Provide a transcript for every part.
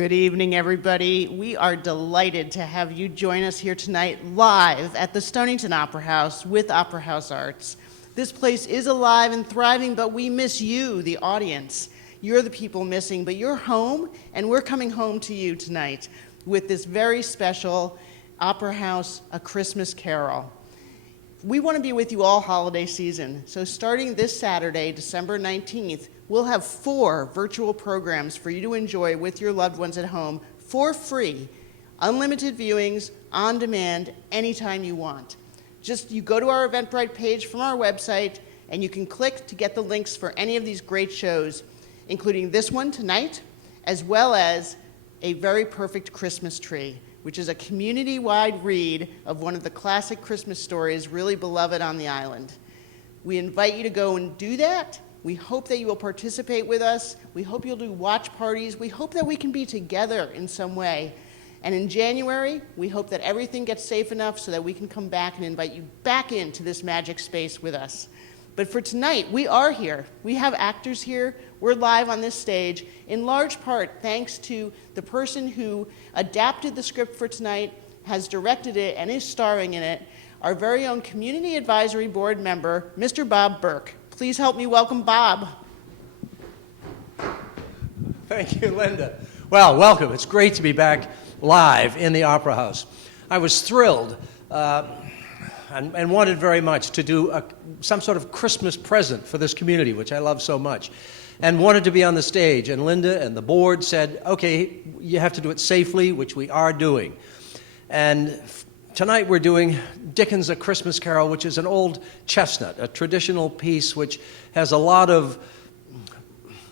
Good evening, everybody. We are delighted to have you join us here tonight live at the Stonington Opera House with Opera House Arts. This place is alive and thriving, but we miss you, the audience. You're the people missing, but you're home, and we're coming home to you tonight with this very special Opera House, A Christmas Carol. We want to be with you all holiday season, so starting this Saturday, December 19th, we'll have 4 virtual programs for you to enjoy with your loved ones at home for free, unlimited viewings, on demand, anytime you want. Just you go to our Eventbrite page from our website, and you can click to get the links for any of these great shows, including this one tonight, as well as A Very Perfect Christmas Tree, which is a community-wide read of one of the classic Christmas stories really beloved on the island. We invite you to go and do that. We hope that you will participate with us. We hope you'll do watch parties. We hope that we can be together in some way. And in January, we hope that everything gets safe enough so that we can come back and invite you back into this magic space with us. But for tonight, we are here. We have actors here. We're live on this stage, in large part thanks to the person who adapted the script for tonight, has directed it, and is starring in it, our very own Community Advisory Board member, Mr. Bob Burke. Please help me welcome Bob. Thank you, Linda. Well, welcome. It's great to be back live in the Opera House. I was thrilled and wanted very much to do some sort of Christmas present for this community, which I love so much, and wanted to be on the stage. And Linda and the board said, okay, you have to do it safely, which we are doing. And tonight we're doing Dickens' A Christmas Carol, which is an old chestnut, a traditional piece which has a lot of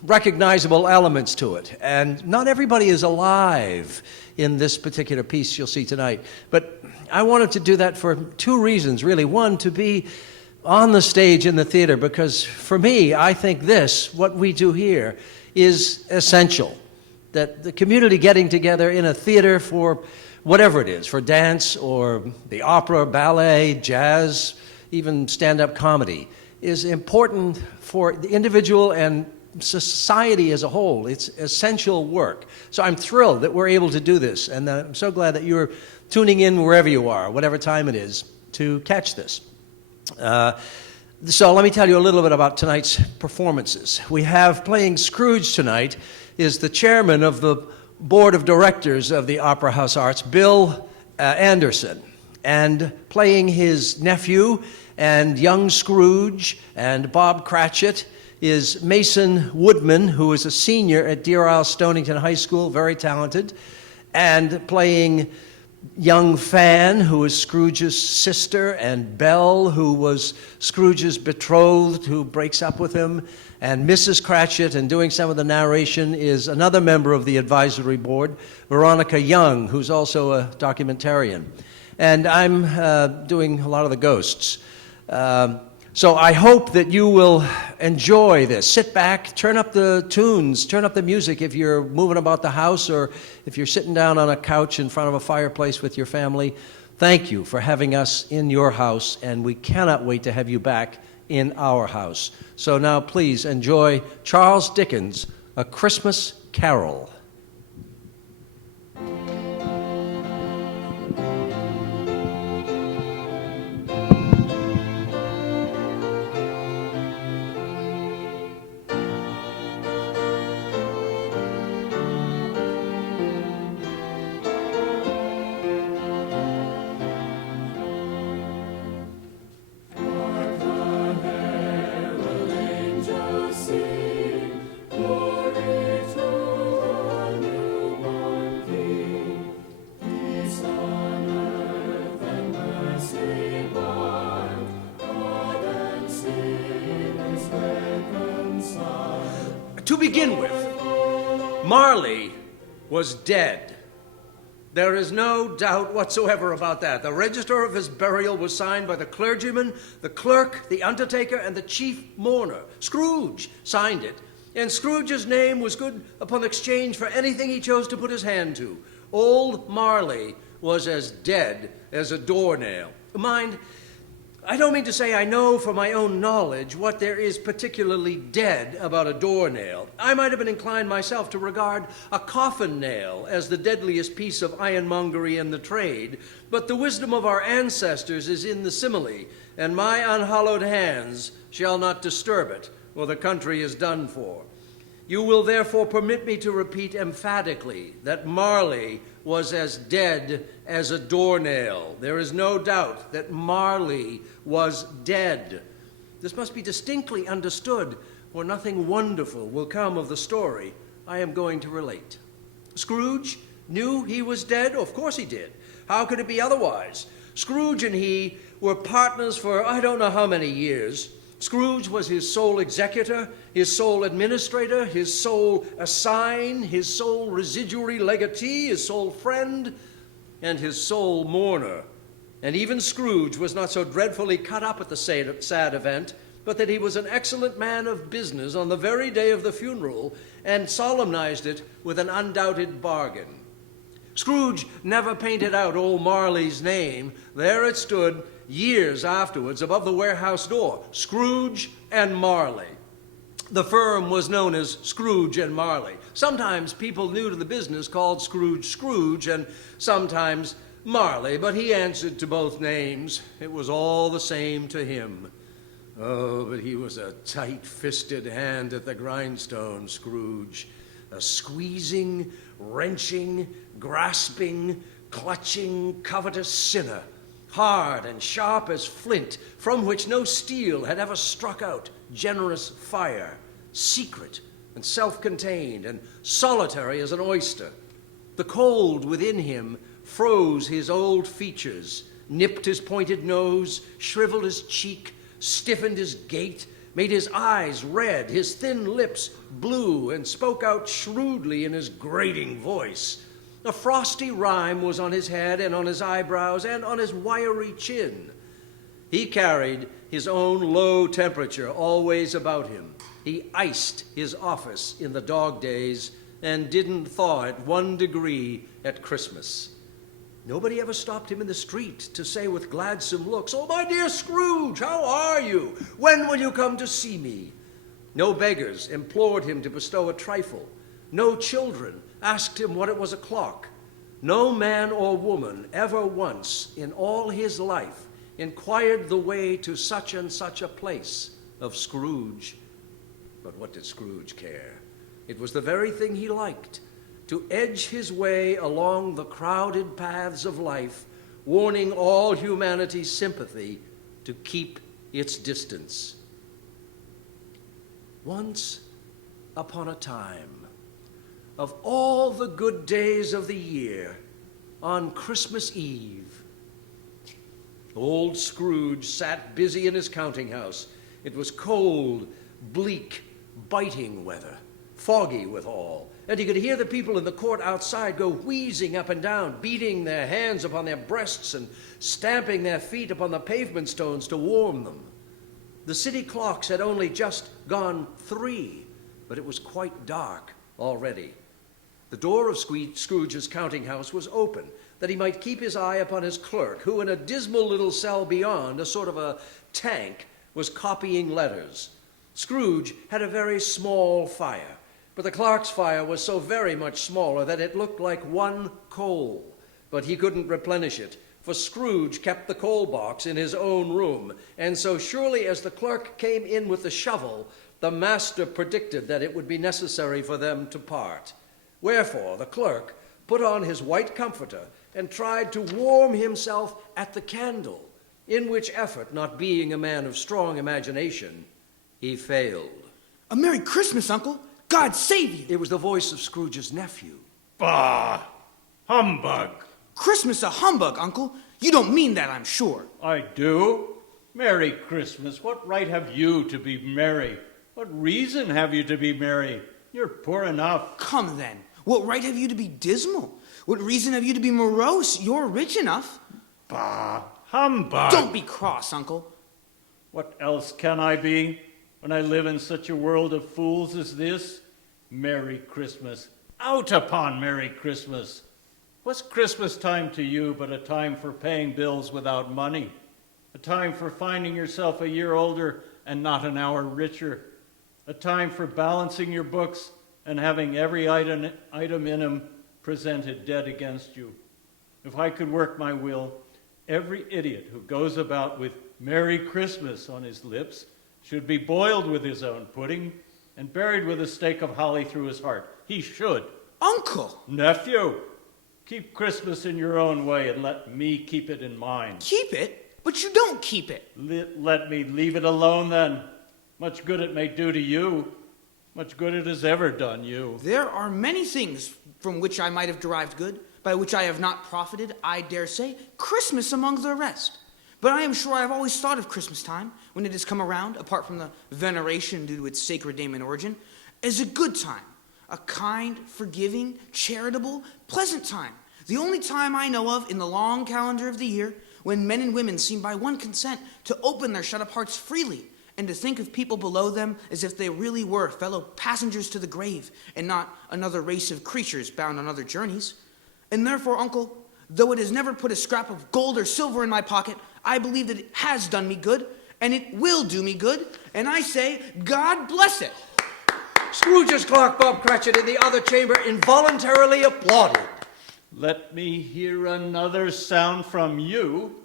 recognizable elements to it. And not everybody is alive in this particular piece you'll see tonight. But I wanted to do that for 2 reasons, really. One, to be on the stage in the theater, because for me, I think this, what we do here, is essential. That the community getting together in a theater for whatever it is, for dance or the opera, ballet, jazz, even stand-up comedy, is important for the individual and society as a whole. It's essential work. So I'm thrilled that we're able to do this, and I'm so glad that you're tuning in wherever you are, whatever time it is, to catch this. So let me tell you a little bit about tonight's performances. We have playing Scrooge tonight is the chairman of the board of directors of the Opera House Arts, Bill Anderson, and playing his nephew and young Scrooge and Bob Cratchit is Mason Woodman, who is a senior at Deer Isle Stonington High School, very talented, and playing young Fan, who is Scrooge's sister, and Belle, who was Scrooge's betrothed, who breaks up with him, and Mrs. Cratchit, and doing some of the narration is another member of the advisory board, Veronica Young, who's also a documentarian. And I'm doing a lot of the ghosts. So I hope that you will enjoy this. Sit back, turn up the tunes, turn up the music if you're moving about the house or if you're sitting down on a couch in front of a fireplace with your family. Thank you for having us in your house, and we cannot wait to have you back in our house. So now please enjoy Charles Dickens' A Christmas Carol. To begin with, Marley was dead. There is no doubt whatsoever about that. The register of his burial was signed by the clergyman, the clerk, the undertaker, and the chief mourner. Scrooge signed it, and Scrooge's name was good upon exchange for anything he chose to put his hand to. Old Marley was as dead as a doornail. Mind, I don't mean to say I know from my own knowledge what there is particularly dead about a doornail. I might have been inclined myself to regard a coffin nail as the deadliest piece of ironmongery in the trade, but the wisdom of our ancestors is in the simile, and my unhallowed hands shall not disturb it, or the country is done for. You will therefore permit me to repeat emphatically that Marley was as dead as a doornail. There is no doubt that Marley was dead. This must be distinctly understood, or nothing wonderful will come of the story I am going to relate. Scrooge knew he was dead? Of course he did. How could it be otherwise? Scrooge and he were partners for I don't know how many years. Scrooge was his sole executor, his sole administrator, his sole assign, his sole residuary legatee, his sole friend, and his sole mourner. And even Scrooge was not so dreadfully cut up at the sad event, but that he was an excellent man of business on the very day of the funeral, and solemnized it with an undoubted bargain. Scrooge never painted out old Marley's name. There it stood, years afterwards, above the warehouse door, Scrooge and Marley. The firm was known as Scrooge and Marley. Sometimes people new to the business called Scrooge Scrooge, and sometimes Marley, but he answered to both names. It was all the same to him. Oh, but he was a tight-fisted hand at the grindstone, Scrooge. A squeezing, wrenching, grasping, clutching, covetous sinner, hard and sharp as flint, from which no steel had ever struck out, generous fire, secret and self-contained, and solitary as an oyster. The cold within him froze his old features, nipped his pointed nose, shriveled his cheek, stiffened his gait, made his eyes red, his thin lips blue, and spoke out shrewdly in his grating voice. A frosty rime was on his head and on his eyebrows and on his wiry chin. He carried his own low temperature always about him. He iced his office in the dog days and didn't thaw it 1 degree at Christmas. Nobody ever stopped him in the street to say with gladsome looks, "Oh, my dear Scrooge, how are you? When will you come to see me?" No beggars implored him to bestow a trifle. No children asked him what it was o'clock. No man or woman ever once in all his life inquired the way to such and such a place of Scrooge. But what did Scrooge care? It was the very thing he liked, to edge his way along the crowded paths of life, warning all humanity's sympathy to keep its distance. Once upon a time, of all the good days of the year, on Christmas Eve, old Scrooge sat busy in his counting house. It was cold, bleak, biting weather, foggy withal, and he could hear the people in the court outside go wheezing up and down, beating their hands upon their breasts and stamping their feet upon the pavement stones to warm them. The city clocks had only just gone 3, but it was quite dark already. The door of Scrooge's counting house was open, that he might keep his eye upon his clerk, who in a dismal little cell beyond, a sort of a tank, was copying letters. Scrooge had a very small fire, but the clerk's fire was so very much smaller that it looked like 1 coal. But he couldn't replenish it, for Scrooge kept the coal box in his own room, and so surely as the clerk came in with the shovel, the master predicted that it would be necessary for them to part. Wherefore the clerk put on his white comforter and tried to warm himself at the candle, in which effort, not being a man of strong imagination, he failed. "A Merry Christmas, Uncle! God save you!" It was the voice of Scrooge's nephew. Bah! Humbug! Christmas a humbug, Uncle. You don't mean that, I'm sure. I do. Merry Christmas. What right have you to be merry? What reason have you to be merry? You're poor enough. Come then. What right have you to be dismal? What reason have you to be morose? You're rich enough. Bah! Humbug! Don't be cross, Uncle. What else can I be when I live in such a world of fools as this? Merry Christmas. Out upon Merry Christmas. What's Christmas time to you but a time for paying bills without money? A A time for finding yourself a year older and not an hour richer. A time for balancing your books and having every item in them presented dead against you. If I could work my will, every idiot who goes about with Merry Christmas on his lips should be boiled with his own pudding and buried with a stake of holly through his heart. He should. Uncle! Nephew, keep Christmas in your own way and let me keep it in mine. Keep it? But you don't keep it. Let me leave it alone then. Much good it may do to you. Much good it has ever done you. There are many things from which I might have derived good, by which I have not profited, I dare say, Christmas among the rest. But I am sure I have always thought of Christmas time, when it has come around, apart from the veneration due to its sacred name and origin, as a good time. A kind, forgiving, charitable, pleasant time. The only time I know of in the long calendar of the year when men and women seem by one consent to open their shut-up hearts freely and to think of people below them as if they really were fellow passengers to the grave and not another race of creatures bound on other journeys. And therefore, Uncle, though it has never put a scrap of gold or silver in my pocket, I believe that it has done me good, and it will do me good, and I say, God bless it. Scrooge's clerk, Bob Cratchit, in the other chamber involuntarily applauded. Let me hear another sound from you,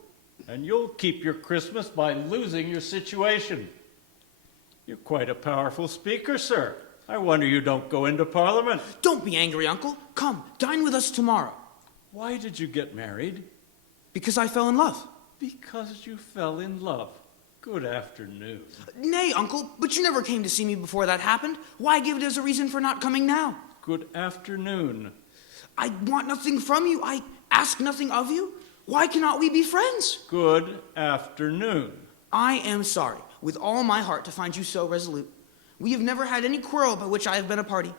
and you'll keep your Christmas by losing your situation. You're quite a powerful speaker, sir. I wonder you don't go into Parliament. Don't be angry, Uncle. Come, dine with us tomorrow. Why did you get married? Because I fell in love. Because you fell in love. Good afternoon. Nay, Uncle, but you never came to see me before that happened. Why give it as a reason for not coming now? Good afternoon. I want nothing from you. I ask nothing of you. Why cannot we be friends? Good afternoon. I am sorry, with all my heart, to find you so resolute. We have never had any quarrel by which I have been a party.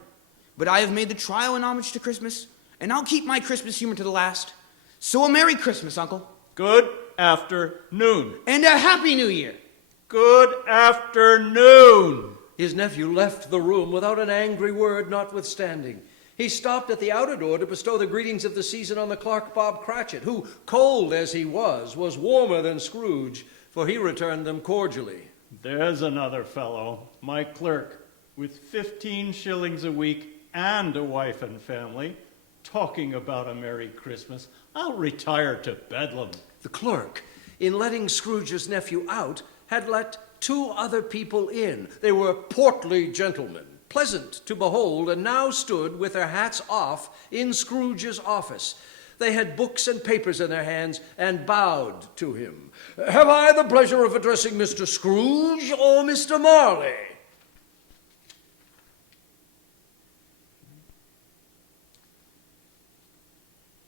But I have made the trial in homage to Christmas, and I'll keep my Christmas humor to the last. So a Merry Christmas, Uncle. Good afternoon. And a Happy New Year. Good afternoon. His nephew left the room without an angry word notwithstanding. He stopped at the outer door to bestow the greetings of the season on the clerk Bob Cratchit, who, cold as he was warmer than Scrooge, for he returned them cordially. There's another fellow, my clerk, with 15 shillings a week and a wife and family, talking about a Merry Christmas. I'll retire to Bedlam. The clerk, in letting Scrooge's nephew out, had let 2 other people in. They were portly gentlemen, pleasant to behold, and now stood with their hats off in Scrooge's office. They had books and papers in their hands and bowed to him. "Have I the pleasure of addressing Mr. Scrooge or Mr. Marley?"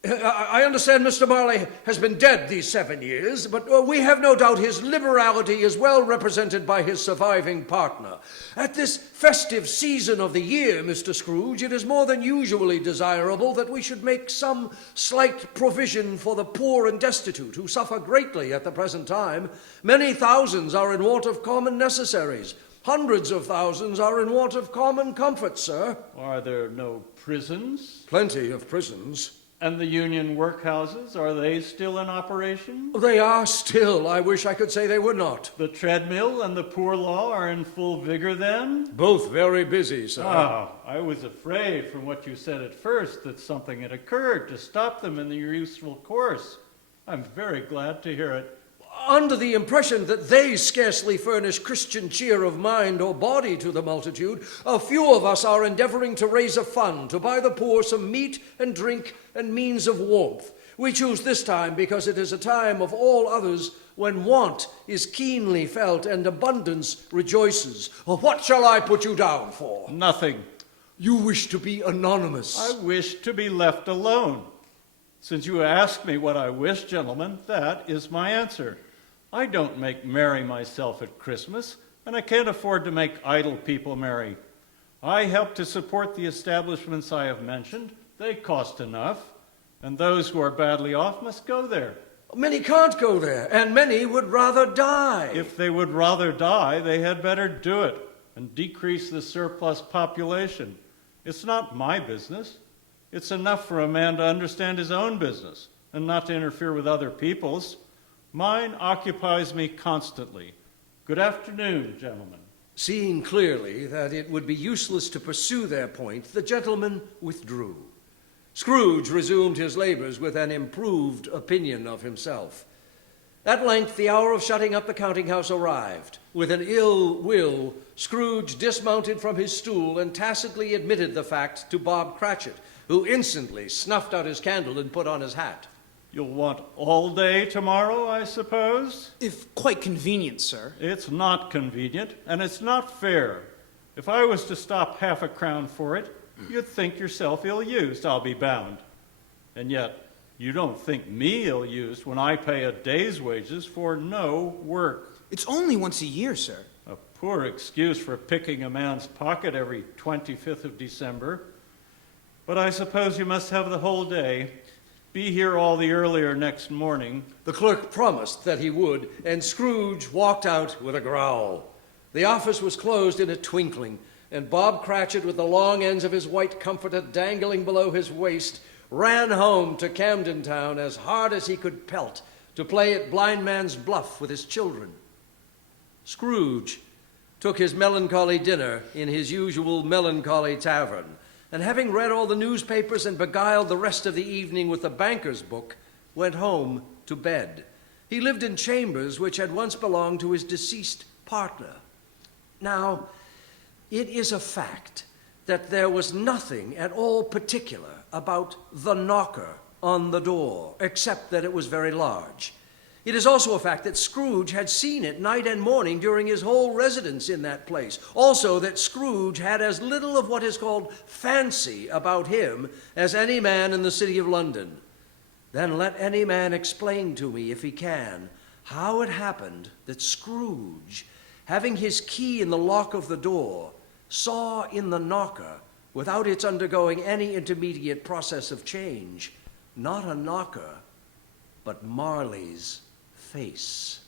I understand Mr. Marley has been dead these 7 years, but we have no doubt his liberality is well represented by his surviving partner. At this festive season of the year, Mr. Scrooge, it is more than usually desirable that we should make some slight provision for the poor and destitute, who suffer greatly at the present time. Many thousands are in want of common necessaries. Hundreds of thousands are in want of common comfort, sir. Are there no prisons? Plenty of prisons. And the union workhouses, are they still in operation? They are still. I wish I could say they were not. The treadmill and the poor law are in full vigor then? Both very busy, sir. Oh, I was afraid from what you said at first that something had occurred to stop them in their useful course. I'm very glad to hear it. Under the impression that they scarcely furnish Christian cheer of mind or body to the multitude, a few of us are endeavoring to raise a fund to buy the poor some meat and drink and means of warmth. We choose this time because it is a time of all others when want is keenly felt and abundance rejoices. What shall I put you down for? Nothing. You wish to be anonymous. I wish to be left alone. Since you asked me what I wish, gentlemen, that is my answer. I don't make merry myself at Christmas, and I can't afford to make idle people merry. I help to support the establishments I have mentioned. They cost enough, and those who are badly off must go there. Many can't go there, and many would rather die. If they would rather die, they had better do it and decrease the surplus population. It's not my business. It's enough for a man to understand his own business and not to interfere with other people's. Mine occupies me constantly. Good afternoon, gentlemen. Seeing clearly that it would be useless to pursue their point, the gentleman withdrew. Scrooge resumed his labors with an improved opinion of himself. At length, the hour of shutting up the counting-house arrived. With an ill will, Scrooge dismounted from his stool and tacitly admitted the fact to Bob Cratchit, who instantly snuffed out his candle and put on his hat. You'll want all day tomorrow, I suppose? If quite convenient, sir. It's not convenient, and it's not fair. If I was to stop half a crown for it, you'd think yourself ill-used, I'll be bound. And yet, you don't think me ill-used when I pay a day's wages for no work. It's only once a year, sir. A poor excuse for picking a man's pocket every 25th of December. But I suppose you must have the whole day. Be here all the earlier next morning. The clerk promised that he would, and Scrooge walked out with a growl. The office was closed in a twinkling, and Bob Cratchit, with the long ends of his white comforter dangling below his waist, ran home to Camden Town as hard as he could pelt to play at blind man's bluff with his children. Scrooge took his melancholy dinner in his usual melancholy tavern, and having read all the newspapers and beguiled the rest of the evening with the banker's book, went home to bed. He lived in chambers which had once belonged to his deceased partner. Now, it is a fact that there was nothing at all particular about the knocker on the door, except that it was very large. It is also a fact that Scrooge had seen it night and morning during his whole residence in that place. Also that Scrooge had as little of what is called fancy about him as any man in the city of London. Then let any man explain to me, if he can, how it happened that Scrooge, having his key in the lock of the door, saw in the knocker, without its undergoing any intermediate process of change, not a knocker, but Marley's face.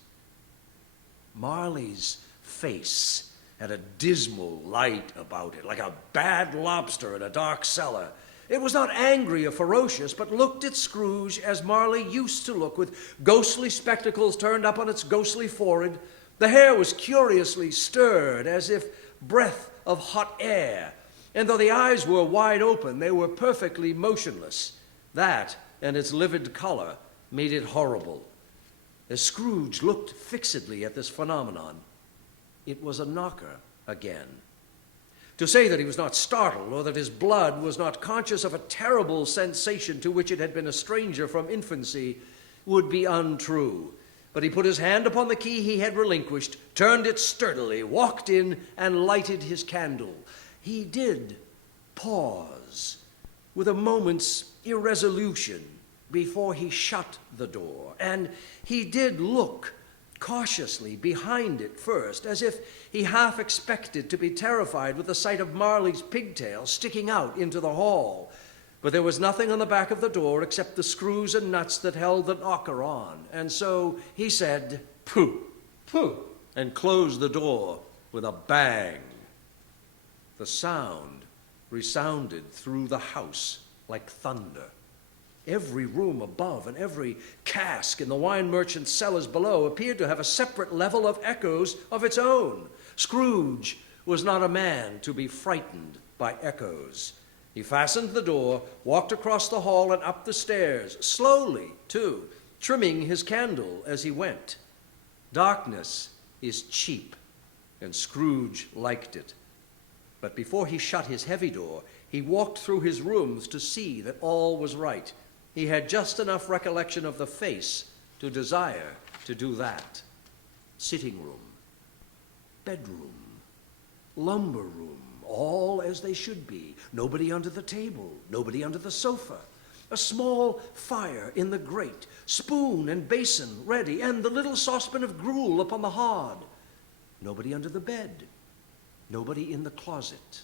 Marley's face had a dismal light about it, like a bad lobster in a dark cellar. It was not angry or ferocious, but looked at Scrooge as Marley used to look, with ghostly spectacles turned up on its ghostly forehead. The hair was curiously stirred, as if breath of hot air, and though the eyes were wide open, they were perfectly motionless. That, and its livid color, made it horrible. As Scrooge looked fixedly at this phenomenon, it was a knocker again. To say that he was not startled, or that his blood was not conscious of a terrible sensation to which it had been a stranger from infancy, would be untrue. But he put his hand upon the key he had relinquished, turned it sturdily, walked in, and lighted his candle. He did pause with a moment's irresolution before he shut the door, and he did look cautiously behind it first, as if he half expected to be terrified with the sight of Marley's pigtail sticking out into the hall. But there was nothing on the back of the door except the screws and nuts that held the knocker on, and so he said, "Pooh, pooh," and closed the door with a bang. The sound resounded through the house like thunder. Every room above and every cask in the wine merchant's cellars below appeared to have a separate level of echoes of its own. Scrooge was not a man to be frightened by echoes. He fastened the door, walked across the hall and up the stairs, slowly, too, trimming his candle as he went. Darkness is cheap, and Scrooge liked it. But before he shut his heavy door, he walked through his rooms to see that all was right. He had just enough recollection of the face to desire to do that. Sitting room, bedroom, lumber room, all as they should be. Nobody under the table, nobody under the sofa. A small fire in the grate, spoon and basin ready, and the little saucepan of gruel upon the hob. Nobody under the bed, nobody in the closet,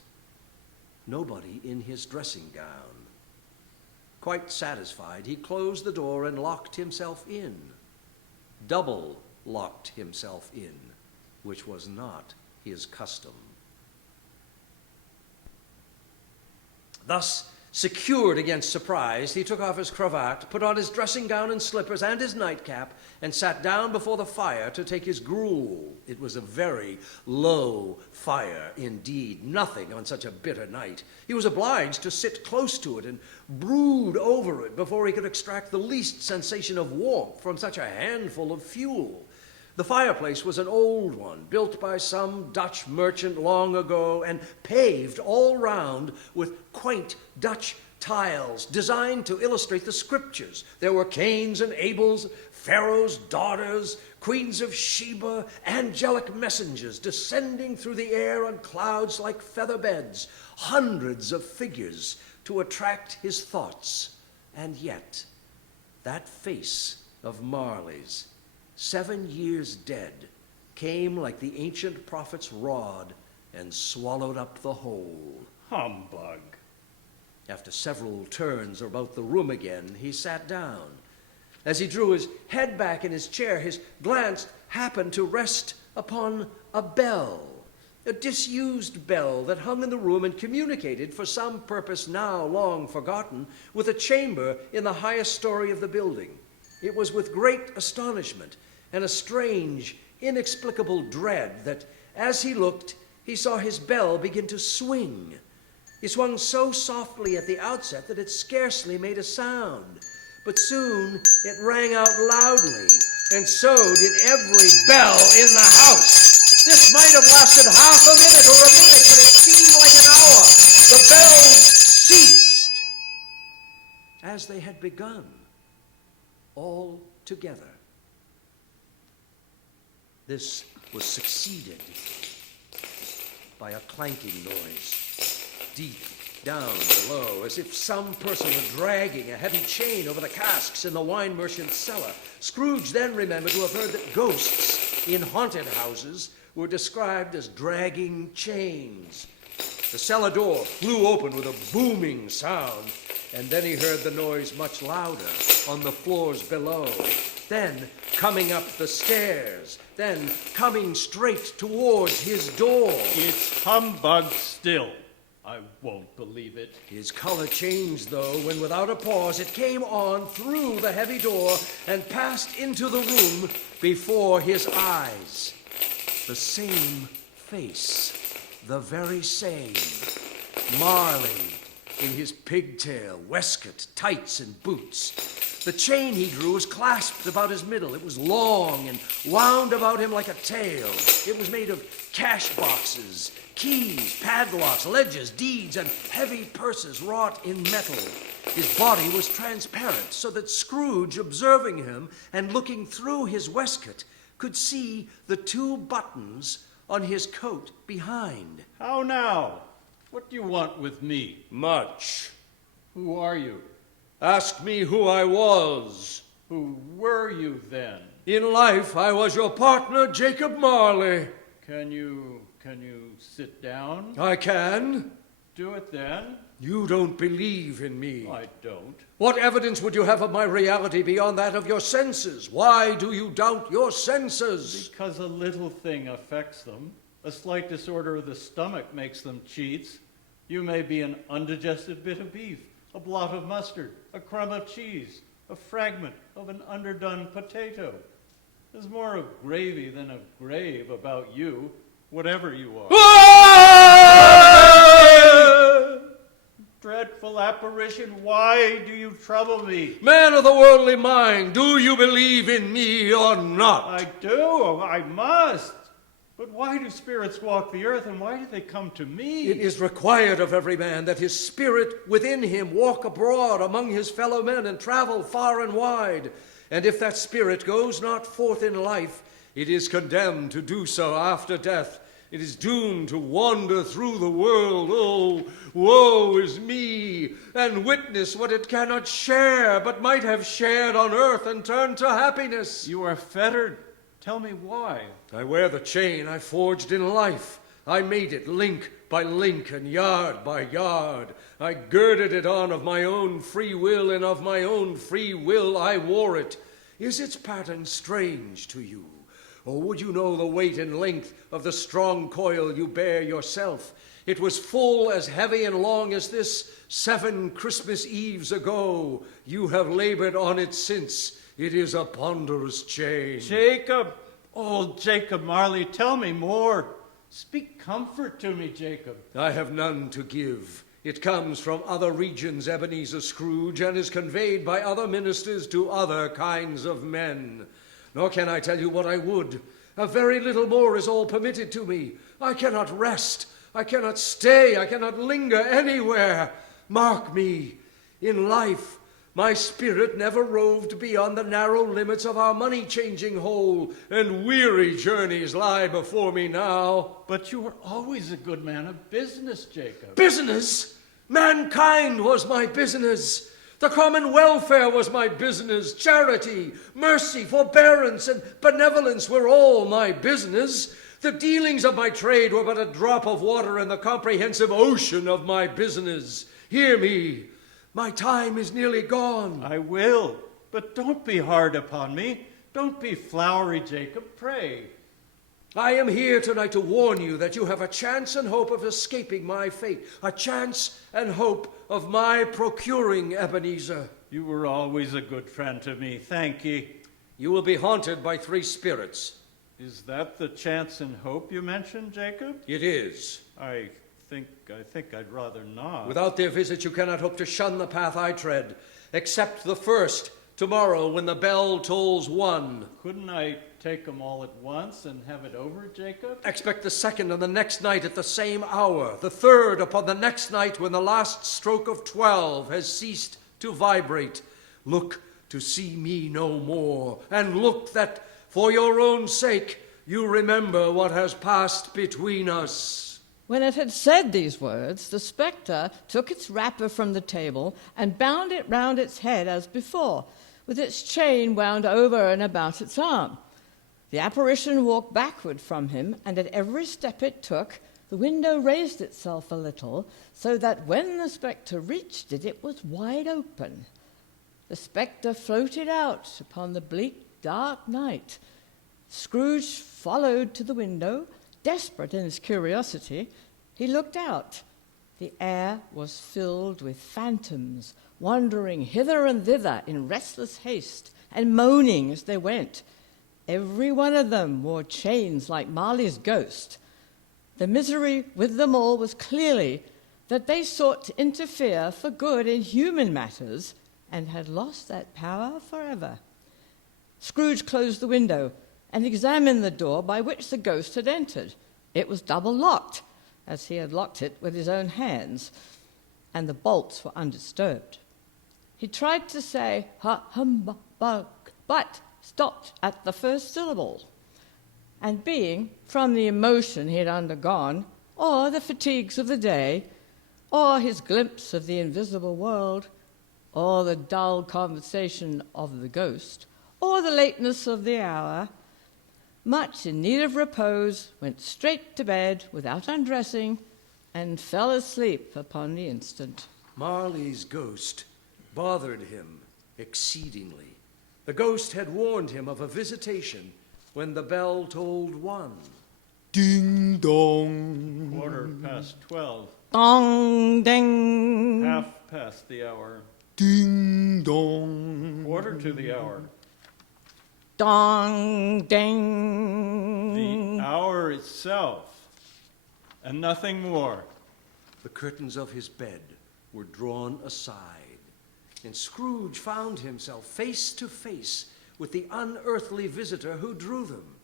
nobody in his dressing gown. Quite satisfied, he closed the door and locked himself in. Double locked himself in, which was not his custom. Thus Secured against surprise, he took off his cravat, put on his dressing gown and slippers and his nightcap, and sat down before the fire to take his gruel. It was a very low fire indeed, nothing on such a bitter night. He was obliged to sit close to it and brood over it before he could extract the least sensation of warmth from such a handful of fuel. The fireplace was an old one, built by some Dutch merchant long ago and paved all round with quaint Dutch tiles designed to illustrate the scriptures. There were Cains and Abels, Pharaoh's daughters, queens of Sheba, angelic messengers descending through the air on clouds like feather beds, hundreds of figures to attract his thoughts. And yet, that face of Marley's, 7 years dead, came like the ancient prophet's rod and swallowed up the whole. Humbug. After several turns about the room again, he sat down. As he drew his head back in his chair, his glance happened to rest upon a bell, a disused bell that hung in the room and communicated, for some purpose now long forgotten, with a chamber in the highest story of the building. It was with great astonishment and a strange, inexplicable dread that, as he looked, he saw his bell begin to swing. It swung so softly at the outset that it scarcely made a sound, but soon it rang out loudly, and so did every bell in the house. This might have lasted half a minute or a minute, but it seemed like an hour. The bells ceased as they had begun, all together. This was succeeded by a clanking noise, deep down below, as if some person were dragging a heavy chain over the casks in the wine merchant's cellar. Scrooge then remembered to have heard that ghosts in haunted houses were described as dragging chains. The cellar door flew open with a booming sound, and then he heard the noise much louder on the floors below. Then coming up the stairs, then coming straight towards his door. It's humbug still. I won't believe it. His color changed, though, when without a pause it came on through the heavy door and passed into the room before his eyes. The same face, the very same. Marley in his pigtail, waistcoat, tights, and boots. The chain he drew was clasped about his middle. It was long and wound about him like a tail. It was made of cash boxes, keys, padlocks, ledgers, deeds, and heavy purses wrought in metal. His body was transparent, so that Scrooge, observing him and looking through his waistcoat, could see the 2 buttons on his coat behind. How now? What do you want with me? Much. Who are you? Ask me who I was. Who were you then? In life, I was your partner, Jacob Marley. Can you sit down? I can. Do it then. You don't believe in me. I don't. What evidence would you have of my reality beyond that of your senses? Why do you doubt your senses? Because a little thing affects them. A slight disorder of the stomach makes them cheats. You may be an undigested bit of beef, a blot of mustard, a crumb of cheese, a fragment of an underdone potato. There's more of gravy than of grave about you, whatever you are. Dreadful apparition, why do you trouble me? Man of the worldly mind, do you believe in me or not? I do, I must. But why do spirits walk the earth, and why do they come to me? It is required of every man that his spirit within him walk abroad among his fellow men and travel far and wide. And if that spirit goes not forth in life, it is condemned to do so after death. It is doomed to wander through the world. Oh, woe is me, and witness what it cannot share, but might have shared on earth and turned to happiness. You are fettered. Tell me why. I wear the chain I forged in life. I made it link by link and yard by yard. I girded it on of my own free will, and of my own free will I wore it. Is its pattern strange to you? Or would you know the weight and length of the strong coil you bear yourself? It was full as heavy and long as this 7 Christmas Eves ago. You have labored on it since. It is a ponderous chain. Jacob! Oh, Jacob Marley, tell me more. Speak comfort to me, Jacob. I have none to give. It comes from other regions, Ebenezer Scrooge, and is conveyed by other ministers to other kinds of men. Nor can I tell you what I would. A very little more is all permitted to me. I cannot rest. I cannot stay. I cannot linger anywhere. Mark me. In life, my spirit never roved beyond the narrow limits of our money-changing hole, and weary journeys lie before me now. But you were always a good man of business, Jacob. Business? Mankind was my business. The common welfare was my business. Charity, mercy, forbearance, and benevolence were all my business. The dealings of my trade were but a drop of water in the comprehensive ocean of my business. Hear me. My time is nearly gone. I will, but don't be hard upon me. Don't be flowery, Jacob, pray. I am here tonight to warn you that you have a chance and hope of escaping my fate, a chance and hope of my procuring Ebenezer. You were always a good friend to me, thank ye. You will be haunted by 3 spirits. Is that the chance and hope you mentioned, Jacob? It is. I think I'd rather not. Without their visit, you cannot hope to shun the path I tread, except the first, tomorrow, when the bell tolls 1. Couldn't I take them all at once and have it over, Jacob? Expect the second on the next night at the same hour, the third upon the next night when the last stroke of 12 has ceased to vibrate. Look to see me no more, and look that, for your own sake, you remember what has passed between us. When it had said these words, the spectre took its wrapper from the table and bound it round its head as before, with its chain wound over and about its arm. The apparition walked backward from him, and at every step it took, the window raised itself a little, so that when the spectre reached it, it was wide open. The spectre floated out upon the bleak, dark night. Scrooge followed to the window, desperate in his curiosity. He looked out. The air was filled with phantoms, wandering hither and thither in restless haste, and moaning as they went. Every one of them wore chains like Marley's ghost. The misery with them all was clearly that they sought to interfere for good in human matters and had lost that power forever. Scrooge closed the window and examined the door by which the ghost had entered. It was double locked, as he had locked it with his own hands, and the bolts were undisturbed. He tried to say humbug, but stopped at the first syllable, and being, from the emotion he had undergone, or the fatigues of the day, or his glimpse of the invisible world, or the dull conversation of the ghost, or the lateness of the hour, much in need of repose, went straight to bed without undressing, and fell asleep upon the instant. Marley's ghost bothered him exceedingly. The ghost had warned him of a visitation when the bell tolled 1. Ding dong. 12:15. Dong, ding. Half past the hour. Ding dong. Quarter to the hour. Dong, ding. The hour itself, and nothing more. The curtains of his bed were drawn aside, and Scrooge found himself face to face with the unearthly visitor who drew them.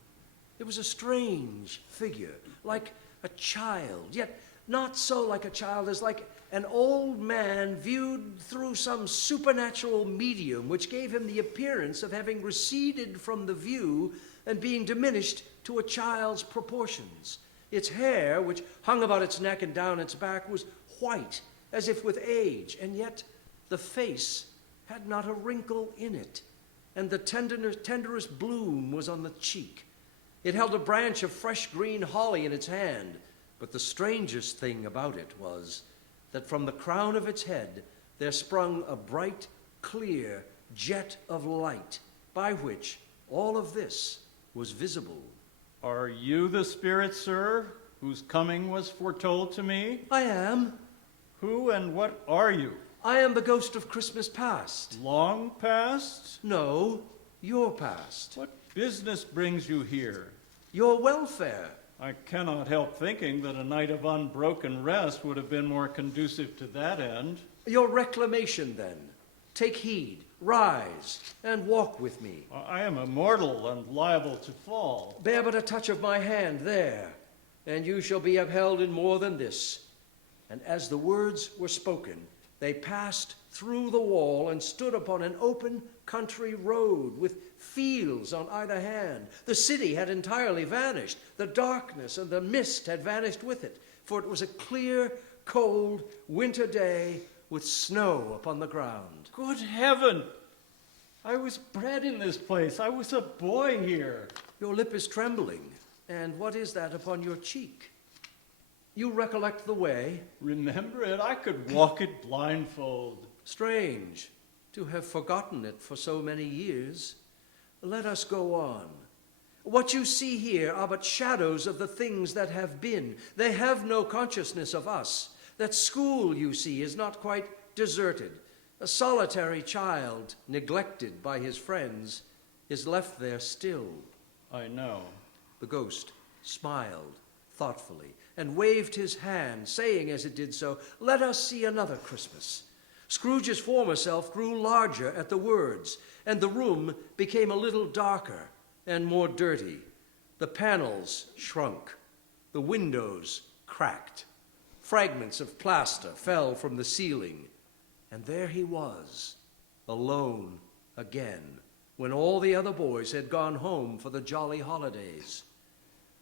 It was a strange figure, like a child, yet not so like a child as like an old man viewed through some supernatural medium which gave him the appearance of having receded from the view and being diminished to a child's proportions. Its hair, which hung about its neck and down its back, was white, as if with age, and yet the face had not a wrinkle in it, and the tenderest bloom was on the cheek. It held a branch of fresh green holly in its hand, but the strangest thing about it was that from the crown of its head there sprung a bright, clear jet of light, by which all of this was visible. Are you the spirit, sir, whose coming was foretold to me? I am. Who and what are you? I am the ghost of Christmas past. Long past? No, your past. What business brings you here? Your welfare. I cannot help thinking that a night of unbroken rest would have been more conducive to that end. Your reclamation, then. Take heed, rise, and walk with me. I am immortal and liable to fall. Bear but a touch of my hand there, and you shall be upheld in more than this. And as the words were spoken, they passed through the wall and stood upon an open country road with fields on either hand. The city had entirely vanished. The darkness and the mist had vanished with it, for it was a clear, cold winter day with snow upon the ground. Good heaven! I was bred in this place. I was a boy here. Your lip is trembling, and what is that upon your cheek? You recollect the way? Remember it? I could walk it blindfold. Strange to have forgotten it for so many years. Let us go on. What you see here are but shadows of the things that have been. They have no consciousness of us. That school, you see, is not quite deserted. A solitary child, neglected by his friends, is left there still. I know. The ghost smiled thoughtfully and waved his hand, saying as it did so, "Let us see another Christmas." Scrooge's former self grew larger at the words, and the room became a little darker and more dirty. The panels shrunk. The windows cracked. Fragments of plaster fell from the ceiling. And there he was, alone again, when all the other boys had gone home for the jolly holidays.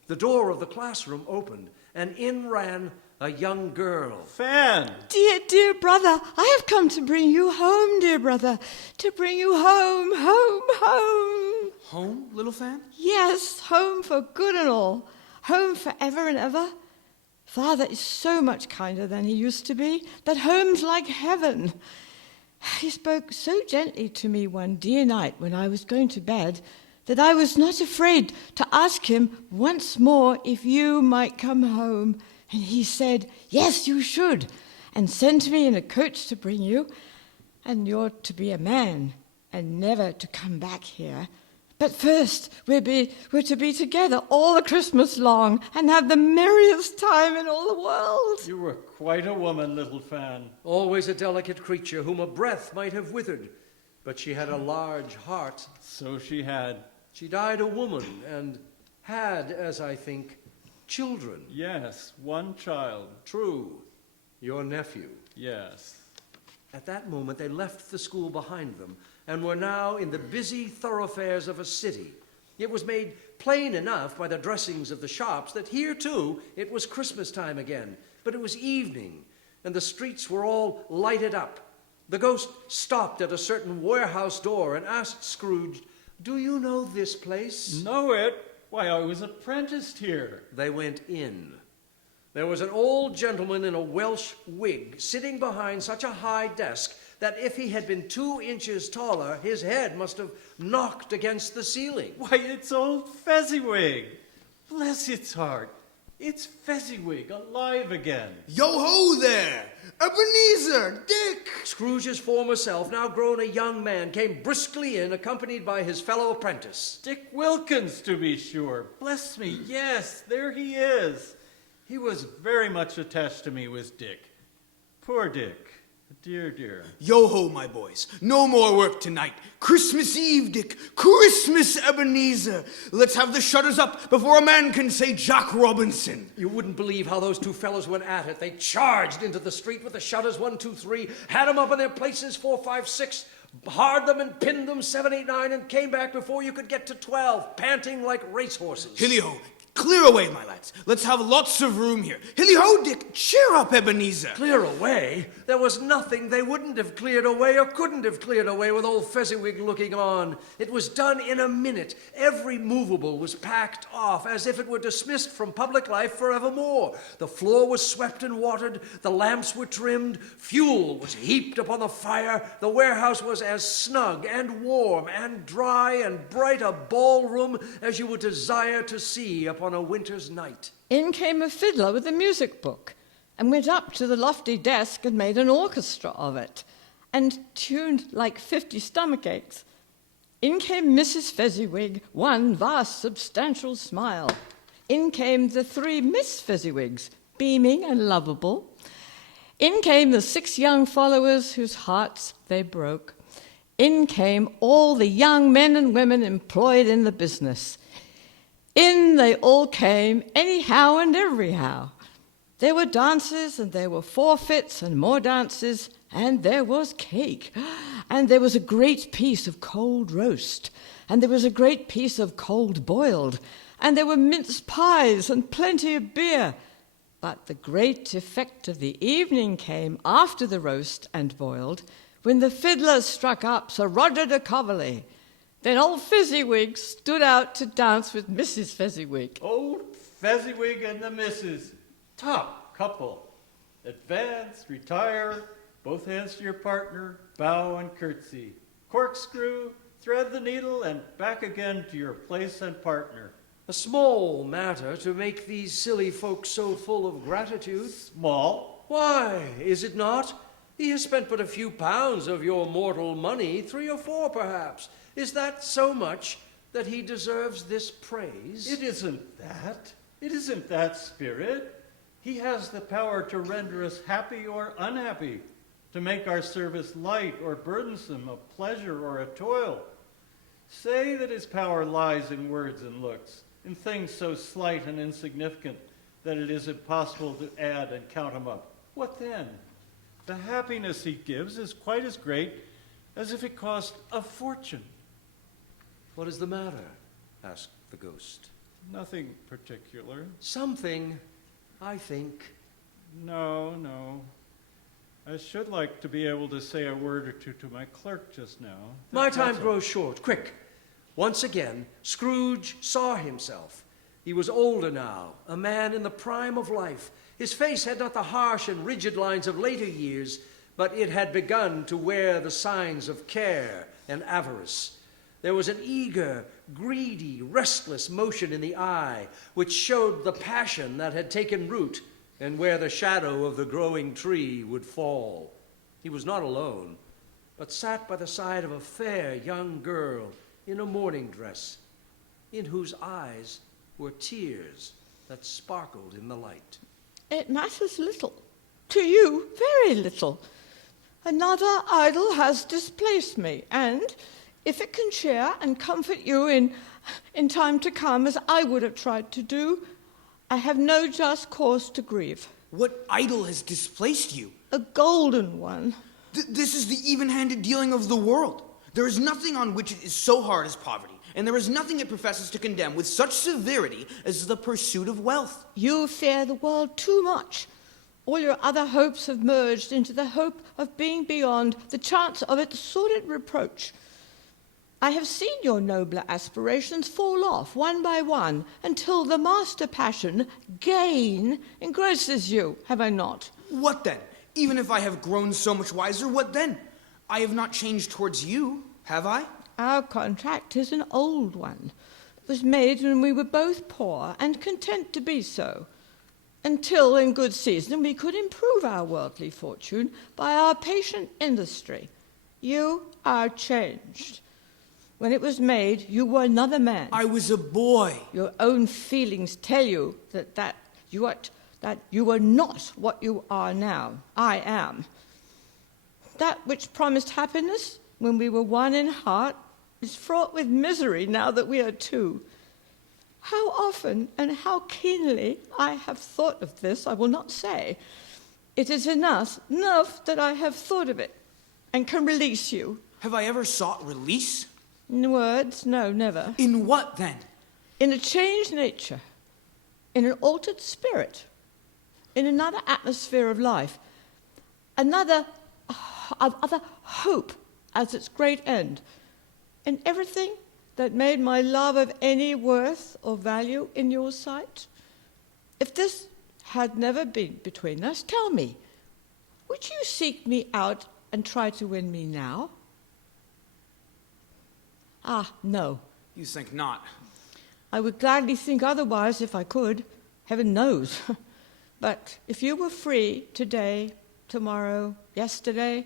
The door of the classroom opened, and in ran a young girl. Fan! Dear, dear brother, I have come to bring you home, dear brother. To bring you home, home, home. Home, little fan? Yes, home for good and all. Home forever and ever. Father is so much kinder than he used to be, that home's like heaven. He spoke so gently to me one dear night when I was going to bed that I was not afraid to ask him once more if you might come home. And he said, yes, you should, and sent me in a coach to bring you. And you're to be a man and never to come back here. But first, we're to be together all the Christmas long and have the merriest time in all the world. You were quite a woman, little Fan. Always a delicate creature whom a breath might have withered, but she had a large heart. So she had. She died a woman and had, as I think, children. Yes, one child. True, your nephew. Yes. At that moment, they left the school behind them and were now in the busy thoroughfares of a city. It was made plain enough by the dressings of the shops that here, too, it was Christmas time again. But it was evening, and the streets were all lighted up. The ghost stopped at a certain warehouse door and asked Scrooge, "Do you know this place?" Know it? Why, I was apprenticed here. They went in. There was an old gentleman in a Welsh wig sitting behind such a high desk that if he had been 2 inches taller, his head must have knocked against the ceiling. Why, it's old Fezziwig. Bless its heart. It's Fezziwig alive again. Yo-ho there! Ebenezer! Dick! Scrooge's former self, now grown a young man, came briskly in, accompanied by his fellow apprentice. Dick Wilkins, to be sure. Bless me, yes, there he is. He was very much attached to me, was Dick. Poor Dick. Dear, dear. Yo-ho, my boys. No more work tonight. Christmas Eve, Dick. Christmas, Ebenezer. Let's have the shutters up before a man can say Jack Robinson. You wouldn't believe how those two fellows went at it. They charged into the street with the shutters, 1, 2, 3, had them up in their places, 4, 5, 6, hard them and pinned them, 7, 8, 9, and came back before you could get to 12, panting like racehorses. Hilly-ho. Clear away, my lads. lads. Let's have lots of room here. Hilly-ho, Dick. Cheer up, Ebenezer. Clear away? There was nothing they wouldn't have cleared away or couldn't have cleared away with old Fezziwig looking on. It was done in a minute. Every movable was packed off as if it were dismissed from public life forevermore. The floor was swept and watered, the lamps were trimmed, fuel was heaped upon the fire, the warehouse was as snug and warm and dry and bright a ballroom as you would desire to see upon a winter's night. In came a fiddler with a music book and went up to the lofty desk and made an orchestra of it and tuned like 50 stomach aches. In came Mrs. Fezziwig, one vast substantial smile. In came the 3 Miss Fezziwigs, beaming and lovable. In came the 6 young followers whose hearts they broke. In came all the young men and women employed in the business. In they all came, anyhow and everyhow. There were dances, and there were forfeits, and more dances, and there was cake, and there was a great piece of cold roast, and there was a great piece of cold boiled, and there were mince pies and plenty of beer. But the great effect of the evening came after the roast and boiled, when the fiddler struck up Sir Roger de Coverley. Then old Fezziwig stood out to dance with Mrs. Fezziwig. Old Fezziwig and the missus. Top couple. Advance, retire, both hands to your partner, bow and curtsy. Corkscrew, thread the needle, and back again to your place and partner. A small matter to make these silly folks so full of gratitude. Small. Why, is it not? He has spent but a few pounds of your mortal money, 3 or 4 perhaps. Is that so much that he deserves this praise? It isn't that. It isn't that, Spirit. He has the power to render us happy or unhappy, to make our service light or burdensome, a pleasure or a toil. Say that his power lies in words and looks, in things so slight and insignificant that it is impossible to add and count them up. What then? The happiness he gives is quite as great as if it cost a fortune. What is the matter? Asked the ghost. Nothing particular. Something, I think. No. I should like to be able to say a word or two to my clerk just now. My time That's all. grows short. Quick. Once again, Scrooge saw himself. He was older now, a man in the prime of life. His face had not the harsh and rigid lines of later years, but it had begun to wear the signs of care and avarice. There was an eager, greedy, restless motion in the eye, which showed the passion that had taken root and where the shadow of the growing tree would fall. He was not alone, but sat by the side of a fair young girl in a mourning dress, in whose eyes were tears that sparkled in the light. It matters little. To you, very little. Another idol has displaced me, and if it can cheer and comfort you in time to come, as I would have tried to do, I have no just cause to grieve. What idol has displaced you? A golden one. This is the even-handed dealing of the world. There is nothing on which it is so hard as poverty, and there is nothing it professes to condemn with such severity as the pursuit of wealth. You fear the world too much. All your other hopes have merged into the hope of being beyond the chance of its sordid reproach. I have seen your nobler aspirations fall off one by one until the master passion, gain, engrosses you, have I not? What then? Even if I have grown so much wiser, what then? I have not changed towards you, have I? Our contract is an old one. It was made when we were both poor and content to be so, until in good season we could improve our worldly fortune by our patient industry. You are changed. When it was made, you were another man. I was a boy. Your own feelings tell you that you were not what you are now. I am. That which promised happiness when we were one in heart is fraught with misery now that we are two. How often and how keenly I have thought of this, I will not say. It is enough that I have thought of it and can release you. Have I ever sought release? In words, no, never. In what then? In a changed nature. in an altered spirit, in another atmosphere of life, other hope as its great end, and everything that made my love of any worth or value in your sight? If this had never been between us, tell me, would you seek me out and try to win me now? Ah, no. You think not. I would gladly think otherwise if I could, heaven knows. But if you were free today, tomorrow, yesterday,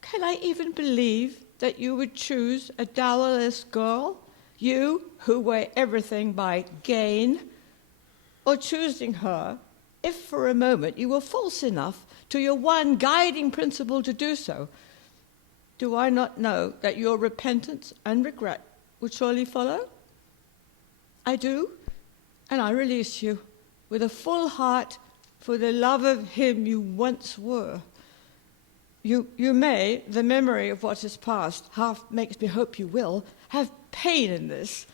can I even believe that you would choose a dowerless girl, you who weigh everything by gain, or choosing her if for a moment you were false enough to your one guiding principle to do so? Do I not know that your repentance and regret would surely follow? I do, and I release you with a full heart for the love of him you once were. You may, the memory of what is past, half makes me hope you will, have pain in this.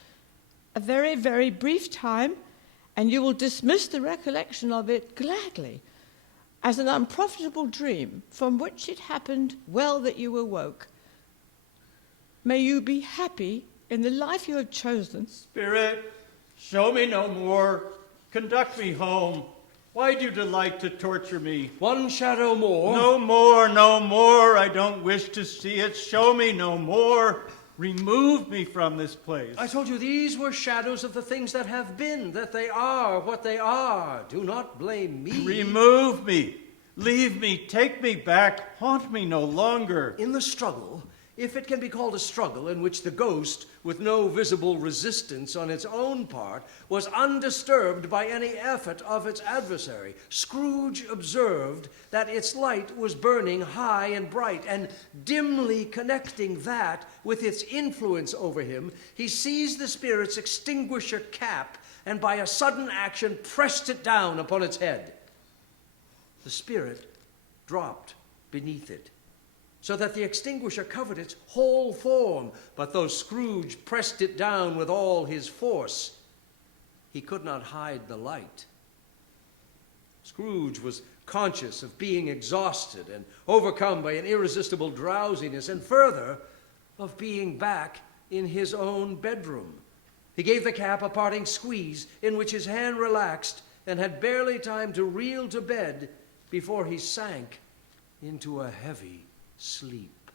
A very, very brief time, and you will dismiss the recollection of it gladly, as an unprofitable dream from which it happened well that you awoke. May you be happy in the life you have chosen. Spirit, show me no more. Conduct me home. Why do you delight to torture me? One shadow more. No more, no more. I don't wish to see it. Show me no more. Remove me from this place. I told you these were shadows of the things that have been, that they are what they are. Do not blame me. Remove me. Leave me. Take me back. Haunt me no longer. In the struggle, if it can be called a struggle in which the ghost, with no visible resistance on its own part, was undisturbed by any effort of its adversary, Scrooge observed that its light was burning high and bright, and dimly connecting that with its influence over him, he seized the spirit's extinguisher cap and by a sudden action pressed it down upon its head. The spirit dropped beneath it, so that the extinguisher covered its whole form. But though Scrooge pressed it down with all his force, he could not hide the light. Scrooge was conscious of being exhausted and overcome by an irresistible drowsiness, and further, of being back in his own bedroom. He gave the cap a parting squeeze, in which his hand relaxed, and had barely time to reel to bed before he sank into a heavy sleep.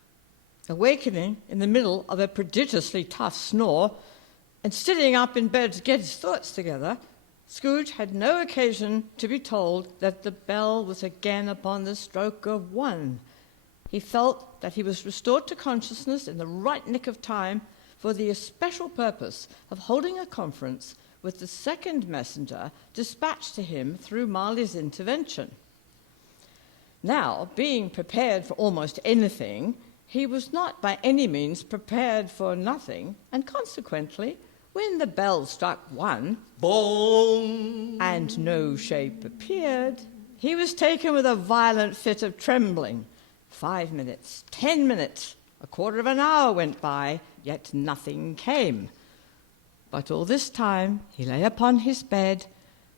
Awakening in the middle of a prodigiously tough snore and sitting up in bed to get his thoughts together, Scrooge had no occasion to be told that the bell was again upon the stroke of 1. He felt that he was restored to consciousness in the right nick of time for the especial purpose of holding a conference with the second messenger dispatched to him through Marley's intervention. Now, being prepared for almost anything, he was not by any means prepared for nothing, and consequently, when the bell struck 1, Boom! and no shape appeared, he was taken with a violent fit of trembling. 5 minutes, 10 minutes, a quarter of an hour went by, yet nothing came. But all this time he lay upon his bed,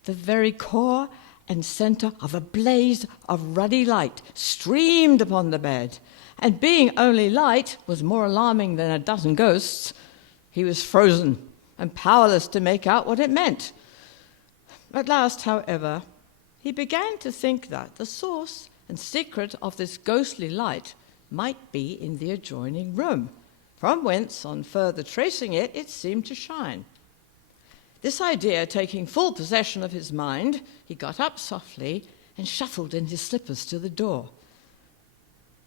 the very core and center of a blaze of ruddy light streamed upon the bed, and being only light was more alarming than a dozen ghosts. He was frozen and powerless to make out what it meant. At last, however, he began to think that the source and secret of this ghostly light might be in the adjoining room, from whence, on further tracing it, it seemed to shine. This idea taking full possession of his mind, he got up softly and shuffled in his slippers to the door.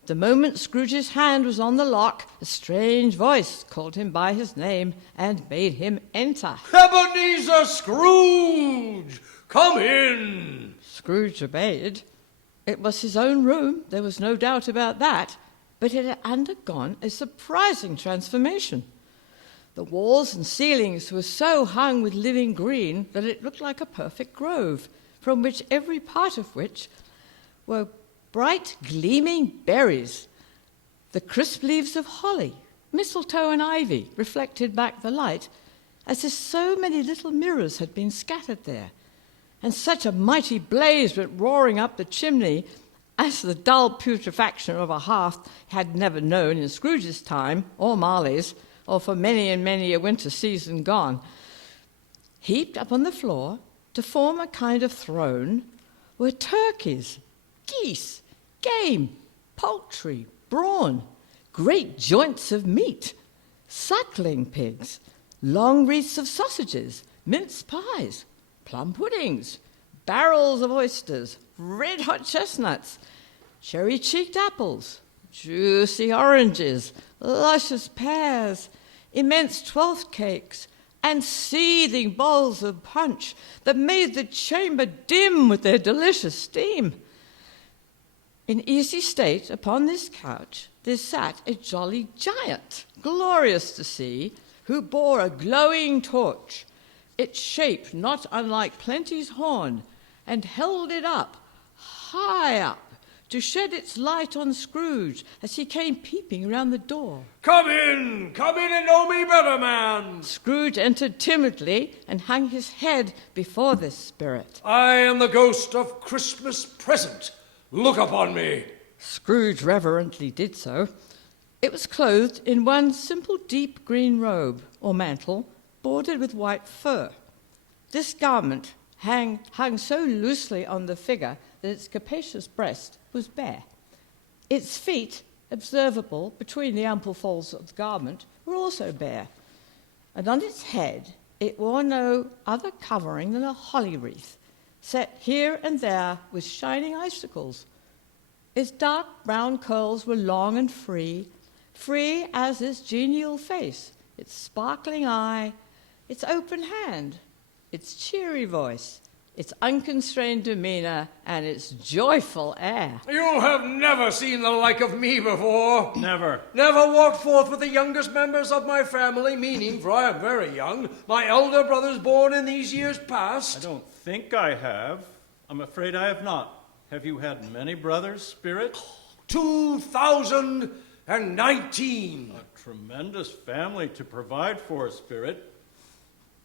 The moment Scrooge's hand was on the lock, a strange voice called him by his name and bade him enter. Ebenezer Scrooge! Come in! Scrooge obeyed. It was his own room, there was no doubt about that, but it had undergone a surprising transformation. The walls and ceilings were so hung with living green that it looked like a perfect grove, from which every part of which were bright, gleaming berries. The crisp leaves of holly, mistletoe and ivy reflected back the light, as if so many little mirrors had been scattered there. and such a mighty blaze went roaring up the chimney as the dull putrefaction of a hearth had never known in Scrooge's time, or Marley's, or for many and many a winter season gone. Heaped up on the floor to form a kind of throne were turkeys, geese, game, poultry, brawn, great joints of meat, suckling pigs, long wreaths of sausages, mince pies, plum puddings, barrels of oysters, red-hot chestnuts, cherry-cheeked apples, juicy oranges, luscious pears, immense twelfth cakes, and seething bowls of punch that made the chamber dim with their delicious steam. In easy state upon this couch there sat a jolly giant, glorious to see, who bore a glowing torch, its shape not unlike Plenty's horn, and held it up, high up, to shed its light on Scrooge as he came peeping round the door. Come in and know me better, man. Scrooge entered timidly and hung his head before this spirit. I am the ghost of Christmas present. Look upon me. Scrooge reverently did so. It was clothed in one simple deep green robe, or mantle, bordered with white fur. This garment hung so loosely on the figure that its capacious breast was bare. Its feet, observable between the ample folds of the garment, were also bare, and on its head it wore no other covering than a holly wreath, set here and there with shining icicles. Its dark brown curls were long and free as its genial face, its sparkling eye, its open hand, its cheery voice, its unconstrained demeanor, and its joyful air. You have never seen the like of me before. Never. Never walked forth with the youngest members of my family, meaning, for I am very young, my elder brothers born in these years I past. don't think I have. I'm afraid I have not. Have you had many brothers, Spirit? 2019. A tremendous family to provide for, Spirit.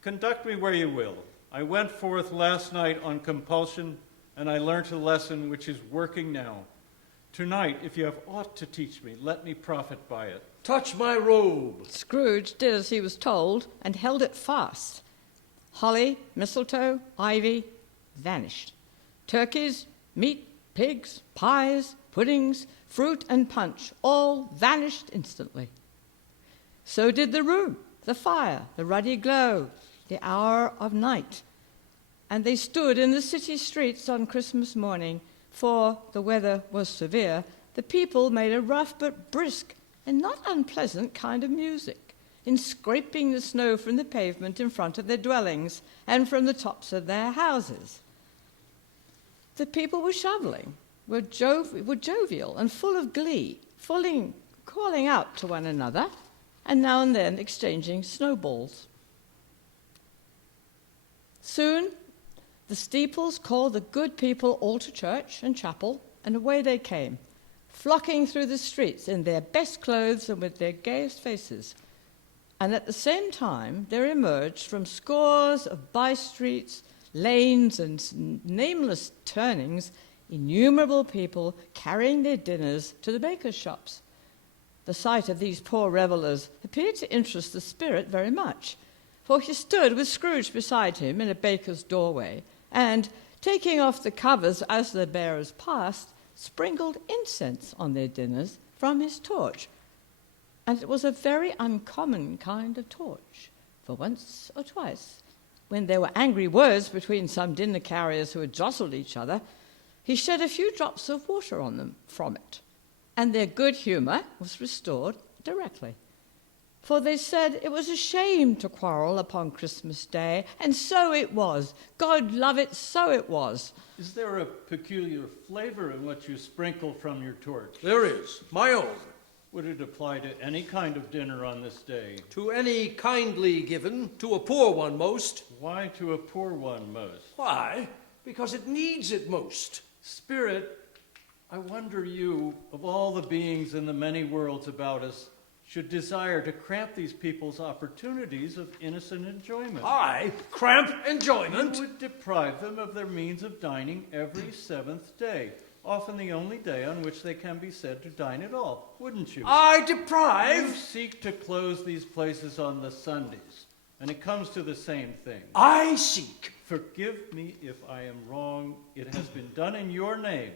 Conduct me where you will. I went forth last night on compulsion, and I learnt a lesson which is working now. Tonight, if you have aught to teach me, let me profit by it. Touch my robe. Scrooge did as he was told and held it fast. Holly, mistletoe, ivy vanished. Turkeys, meat, pigs, pies, puddings, fruit, and punch all vanished instantly. So did the room, the fire, the ruddy glow, the hour of night. And they stood in the city streets on Christmas morning, for the weather was severe. The people made a rough but brisk and not unpleasant kind of music, in scraping the snow from the pavement in front of their dwellings and from the tops of their houses. The people were shoveling, were jovial and full of glee, calling out to one another, and now and then exchanging snowballs. Soon the steeples called the good people all to church and chapel, and away they came, flocking through the streets in their best clothes and with their gayest faces. And at the same time there emerged from scores of by-streets, lanes, and nameless turnings innumerable people carrying their dinners to the bakers' shops. The sight of these poor revellers appeared to interest the spirit very much, for he stood with Scrooge beside him in a baker's doorway, and, taking off the covers as the bearers passed, sprinkled incense on their dinners from his torch. And it was a very uncommon kind of torch, for once or twice, when there were angry words between some dinner carriers who had jostled each other, he shed a few drops of water on them from it, and their good humour was restored directly. For they said it was a shame to quarrel upon Christmas Day, and so it was. God love it, so it was. Is there a peculiar flavor in what you sprinkle from your torch? There is, my own. Would it apply to any kind of dinner on this day? To any kindly given, to a poor one most. Why to a poor one most? Why? Because it needs it most. Spirit, I wonder you, of all the beings in the many worlds about us, should desire to cramp these people's opportunities of innocent enjoyment. I cramp You enjoyment. would deprive them of their means of dining every seventh day, often the only day on which they can be said to dine at all, wouldn't you? I You deprive. seek to close these places on the Sundays, and it comes to the same thing. I seek. Forgive me if I am wrong. It has been done in your name,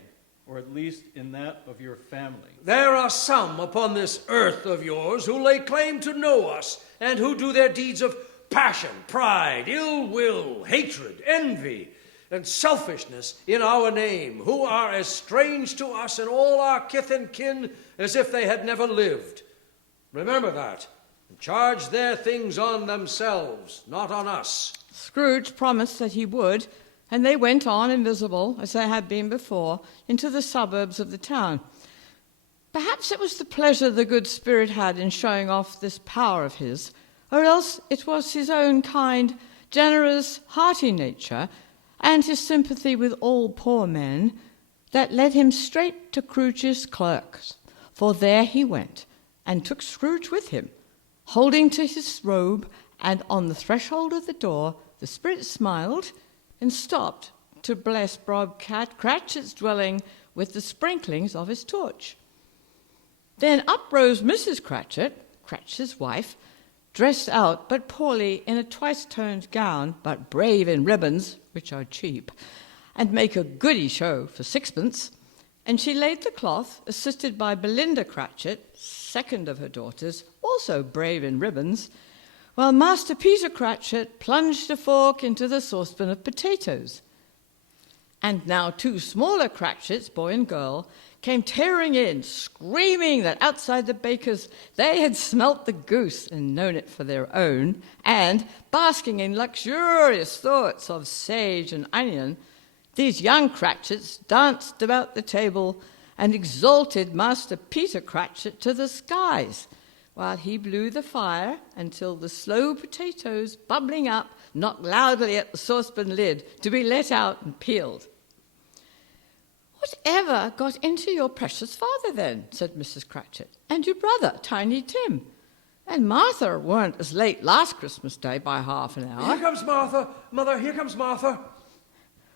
or at least in that of your family. There are some upon this earth of yours who lay claim to know us, and who do their deeds of passion, pride, ill will, hatred, envy, and selfishness in our name, who are as strange to us and all our kith and kin as if they had never lived. Remember that, and charge their things on themselves, not on us. Scrooge promised that he would, and they went on invisible, as they had been before, into the suburbs of the town. Perhaps it was the pleasure the good spirit had in showing off this power of his, or else it was his own kind, generous, hearty nature, and his sympathy with all poor men, that led him straight to Scrooge's clerk's. For there he went, and took Scrooge with him, holding to his robe, and on the threshold of the door the spirit smiled and stopped to bless Bob Cratchit's dwelling with the sprinklings of his torch. Then up rose Mrs. Cratchit, Cratchit's wife, dressed out but poorly in a twice-toned gown, but brave in ribbons, which are cheap, and make a goody show for sixpence, and she laid the cloth, assisted by Belinda Cratchit, second of her daughters, also brave in ribbons, while Master Peter Cratchit plunged a fork into the saucepan of potatoes. And now two smaller Cratchits, boy and girl, came tearing in, screaming that outside the baker's they had smelt the goose and known it for their own, and, basking in luxurious thoughts of sage and onion, these young Cratchits danced about the table and exalted Master Peter Cratchit to the skies, while he blew the fire until the slow potatoes, bubbling up, knocked loudly at the saucepan lid to be let out and peeled. "Whatever got into your precious father, then?" said Mrs. Cratchit. "And your brother, Tiny Tim? And Martha weren't as late last Christmas Day by half an hour." Here comes Martha. Mother, here comes Martha.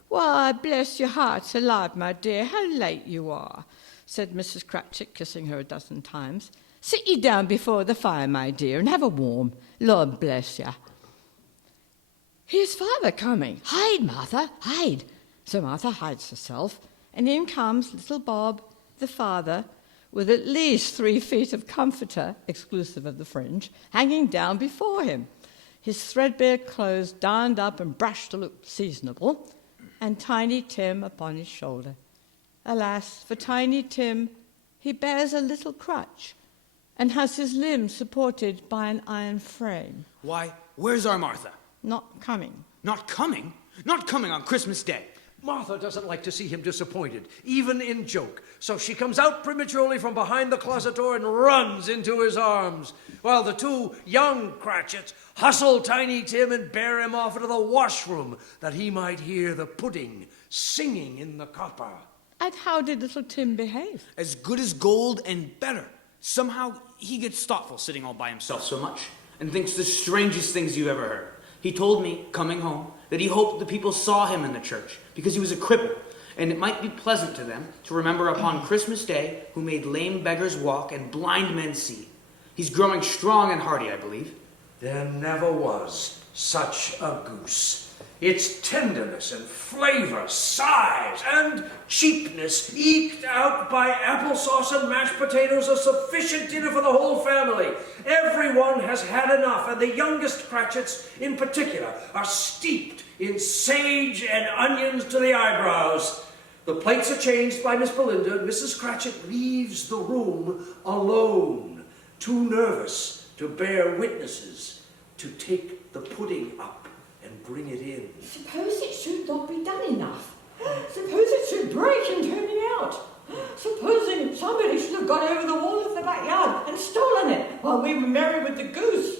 "Why, bless your hearts alive, my dear, how late you are," said Mrs. Cratchit, kissing her a dozen times. "Sit ye down before the fire, my dear, and have a warm. Lord bless you." "Here's father coming. Hide, Martha, hide." So Martha hides herself, and in comes little Bob, the father, with at least 3 feet of comforter, exclusive of the fringe, hanging down before him, his threadbare clothes darned up and brushed to look seasonable, and Tiny Tim upon his shoulder. Alas, for Tiny Tim, he bears a little crutch, and has his limbs supported by an iron frame. Why, where's our Martha? Not coming. Not coming? Not coming on Christmas Day. Martha doesn't like to see him disappointed, even in joke, so she comes out prematurely from behind the closet door and runs into his arms, while the two young Cratchits hustle Tiny Tim and bear him off into the washroom, that he might hear the pudding singing in the copper. And how did little Tim behave? As good as gold and better. Somehow he gets thoughtful sitting all by himself so much and thinks the strangest things you've ever heard. He told me, coming home, that he hoped the people saw him in the church because he was a cripple, and it might be pleasant to them to remember upon Christmas Day who made lame beggars walk and blind men see. He's growing strong and hearty, I believe. There never was such a goose. Its tenderness and flavor, size, and cheapness eked out by applesauce and mashed potatoes a sufficient dinner for the whole family. Everyone has had enough, and the youngest Cratchits in particular are steeped in sage and onions to the eyebrows. The plates are changed by Miss Belinda, and Mrs. Cratchit leaves the room alone, too nervous to bear witnesses, to take the pudding up and bring it in. Suppose it should not be done enough. Suppose it should break and turn me out. Supposing somebody should have got over the wall of the backyard and stolen it while we were merry with the goose.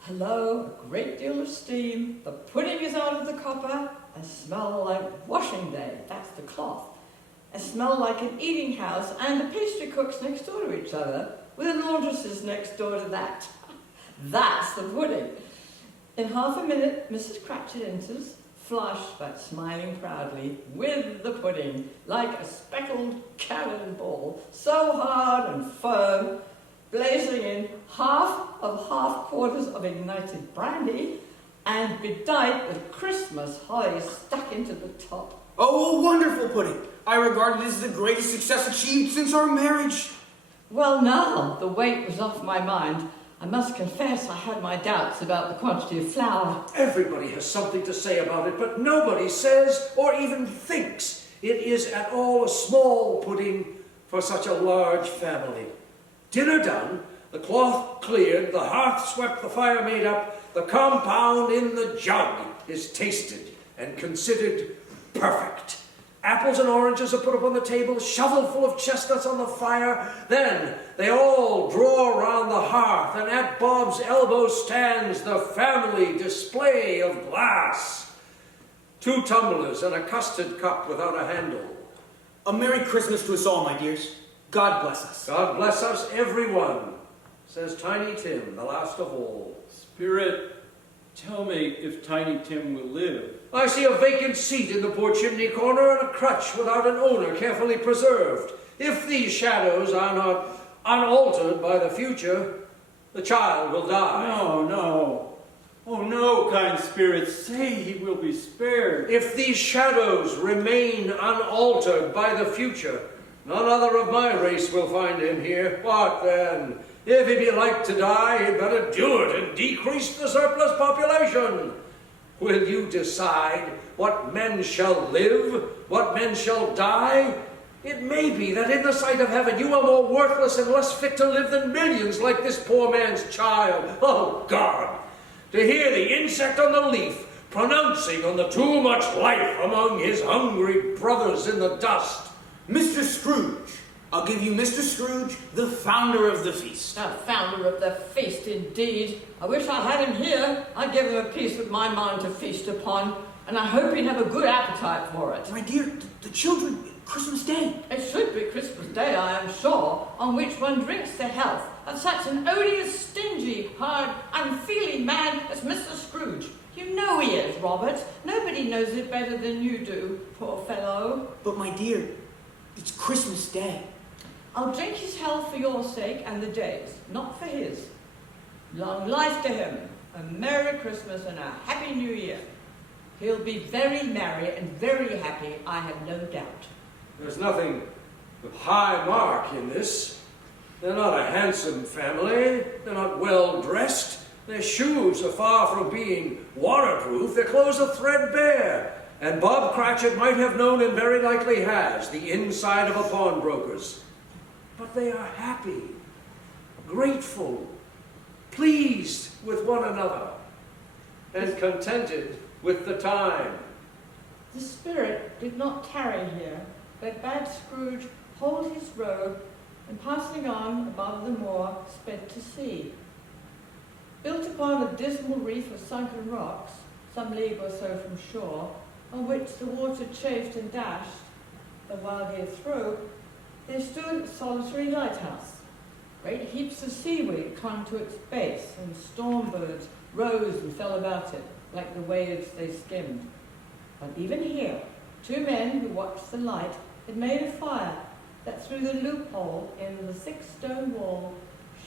Hello, a great deal of steam. The pudding is out of the copper. A smell like washing day. That's the cloth. A smell like an eating house and the pastry cooks next door to each other. with the laundresses next door to that. That's the pudding. In half a minute, Mrs. Cratchit enters, flushed but smiling proudly, with the pudding, like a speckled cannonball, so hard and firm, blazing in half-quarters of ignited brandy, and bedight with Christmas holly stuck into the top. Oh, a wonderful pudding! I regard it as the greatest success achieved since our marriage. Well, now the weight was off my mind. I must confess I had my doubts about the quantity of flour. Everybody has something to say about it, but nobody says or even thinks it is at all a small pudding for such a large family. Dinner done, the cloth cleared, the hearth swept, the fire made up, the compound in the jug is tasted and considered perfect. Apples and oranges are put up on the table, shoveled full of chestnuts on the fire. Then they all draw round the hearth, and at Bob's elbow stands the family display of glass. 2 tumblers and a custard cup without a handle. A Merry Christmas to us all, my dears. God bless us. God bless us, everyone, says Tiny Tim, the last of all. Spirit, tell me if Tiny Tim will live. I see a vacant seat in the poor chimney corner and a crutch without an owner carefully preserved. If these shadows are not unaltered by the future, the child will die. No, no. Oh no, kind spirit, say he will be spared. If these shadows remain unaltered by the future, none other of my race will find him here. What then? If he be like to die, he'd better do it and decrease the surplus population. Will you decide what men shall live, what men shall die? It may be that in the sight of heaven you are more worthless and less fit to live than millions like this poor man's child. Oh, God! To hear the insect on the leaf pronouncing on the too much life among his hungry brothers in the dust. Mr. Scrooge. I'll give you Mr. Scrooge, the founder of the feast. The founder of the feast, indeed. I wish I had him here. I'd give him a piece of my mind to feast upon, and I hope he'd have a good appetite for it. My dear, the children, Christmas Day. It should be Christmas Day, I am sure, on which one drinks the health of such an odious, stingy, hard, unfeeling man as Mr. Scrooge. You know he is, Robert. Nobody knows it better than you do, poor fellow. But my dear, it's Christmas Day. I'll drink his health for your sake and the day's, not for his. Long life to him, a Merry Christmas and a Happy New Year. He'll be very merry and very happy, I have no doubt. There's nothing of high mark in this. They're not a handsome family. They're not well dressed. Their shoes are far from being waterproof. Their clothes are threadbare. And Bob Cratchit might have known, and very likely has, the inside of a pawnbroker's. But they are happy, grateful, pleased with one another, and contented with the time. The spirit did not tarry here, but bade Scrooge hold his road, and passing on above the moor, sped to sea. Built upon a dismal reef of sunken rocks, some league or so from shore, on which the water chafed and dashed, a while gave through, there stood a solitary lighthouse. Great heaps of seaweed clung to its base, and storm birds rose and fell about it, like the waves they skimmed. But even here, 2 men who watched the light had made a fire that through the loophole in the thick stone wall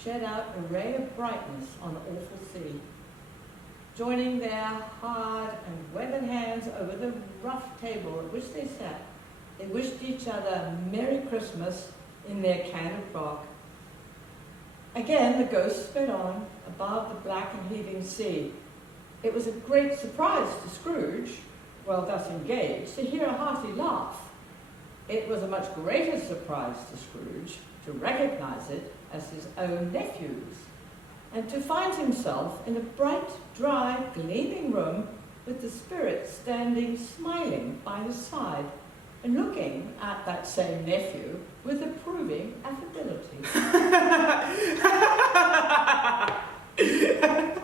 shed out a ray of brightness on the awful sea. Joining their hard and weathered hands over the rough table at which they sat, they wished each other Merry Christmas in their candid rock. Again the ghost sped on above the black and heaving sea. It was a great surprise to Scrooge, while thus engaged, to hear a hearty laugh. It was a much greater surprise to Scrooge to recognize it as his own nephew's, and to find himself in a bright, dry, gleaming room with the spirit standing smiling by his side and looking at that same nephew with approving affability.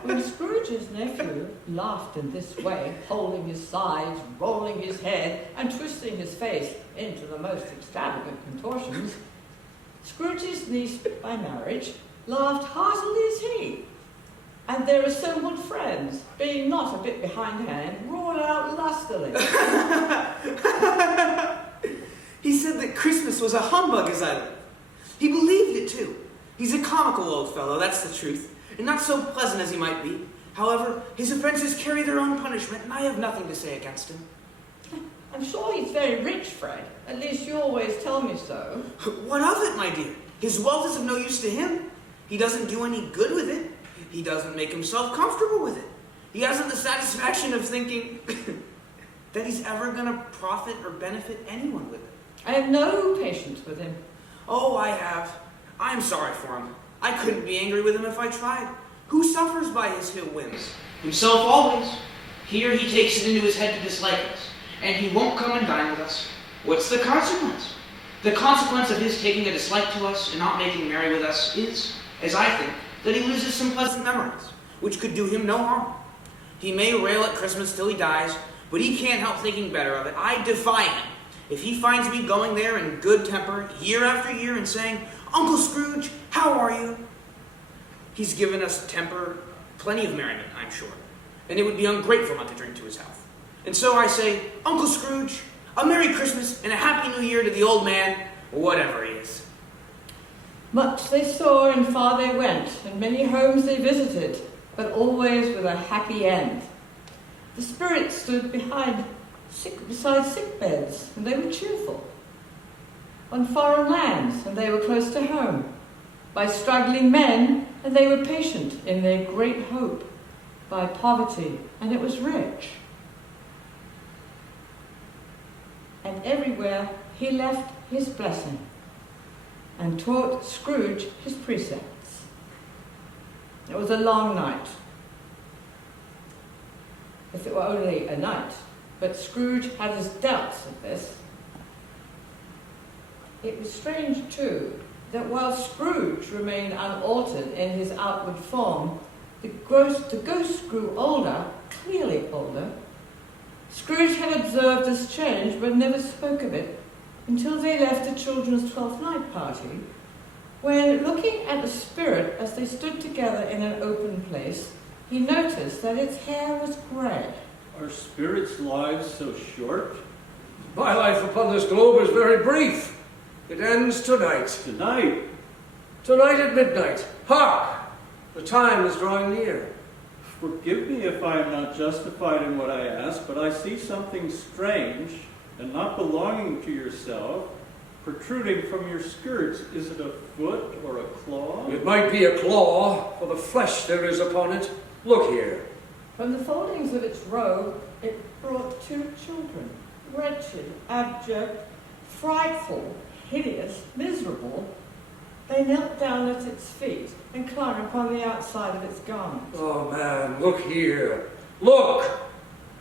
When Scrooge's nephew laughed in this way, holding his sides, rolling his head, and twisting his face into the most extravagant contortions, Scrooge's niece by marriage laughed heartily as he, and their assembled friends, being not a bit behindhand, roared out lustily. He said that Christmas was a humbug as I live. He believed it too. He's a comical old fellow, that's the truth, and not so pleasant as he might be. However, his offenses carry their own punishment, and I have nothing to say against him. I'm sure he's very rich, Fred. At least you always tell me so. What of it, my dear? His wealth is of no use to him. He doesn't do any good with it. He doesn't make himself comfortable with it. He hasn't the satisfaction of thinking that he's ever going to profit or benefit anyone with it. I have no patience with him. Oh, I have. I'm sorry for him. I couldn't be angry with him if I tried. Who suffers by his whims? Himself always. Here he takes it into his head to dislike us, and he won't come and dine with us. What's the consequence? The consequence of his taking a dislike to us and not making merry with us is, as I think, that he loses some pleasant memories, which could do him no harm. He may rail at Christmas till he dies, but he can't help thinking better of it. I defy him. If he finds me going there in good temper year after year and saying, "Uncle Scrooge, how are you?" He's given us temper, plenty of merriment, I'm sure, and it would be ungrateful not to drink to his health. And so I say, "Uncle Scrooge, a Merry Christmas and a Happy New Year to the old man, whatever he is." Much they saw and far they went, and many homes they visited, but always with a happy end. The spirits stood beside sick beds, and they were cheerful. On foreign lands, and they were close to home. By struggling men, and they were patient in their great hope. By poverty, and it was rich. And everywhere he left his blessing, and taught Scrooge his precepts. It was a long night, if it were only a night, but Scrooge had his doubts of this. It was strange, too, that while Scrooge remained unaltered in his outward form, the ghost grew older, clearly older. Scrooge had observed this change, but never spoke of it until they left the children's 12th night party, when, looking at the spirit as they stood together in an open place, he noticed that its hair was grey. Are spirits' lives so short? My life upon this globe is very brief. It ends tonight. Tonight, Tonight at midnight. Hark! The time is drawing near. forgive me if I am not justified in what I ask, but I see something strange and not belonging to yourself protruding from your skirts. Is it a foot or a claw? It might be a claw, for the flesh there is upon it. Look here. From the foldings of its robe, it brought 2 children, wretched, abject, frightful, hideous, miserable. They knelt down at its feet and clung upon the outside of its garments. Oh, man, look here. Look!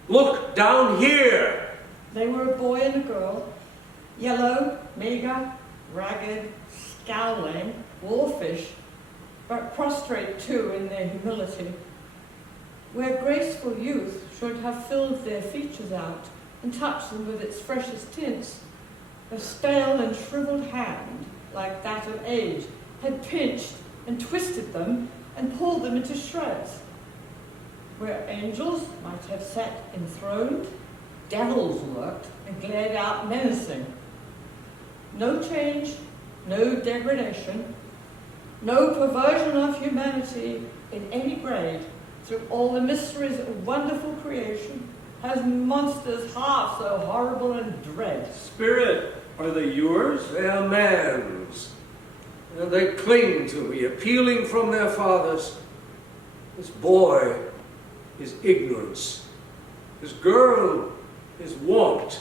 Look down here! They were a boy and a girl, yellow, meager, ragged, scowling, wolfish, but prostrate too in their humility. Where graceful youth should have filled their features out and touched them with its freshest tints, a stale and shriveled hand, like that of age, had pinched and twisted them and pulled them into shreds. Where angels might have sat enthroned, devils lurked and glared out menacing. No change, no degradation, no perversion of humanity in any grade through all the mysteries of wonderful creation has monsters half so horrible and dread. Spirit, are they yours? They are man's, and they cling to me, appealing from their fathers. This boy is ignorance. This girl is want.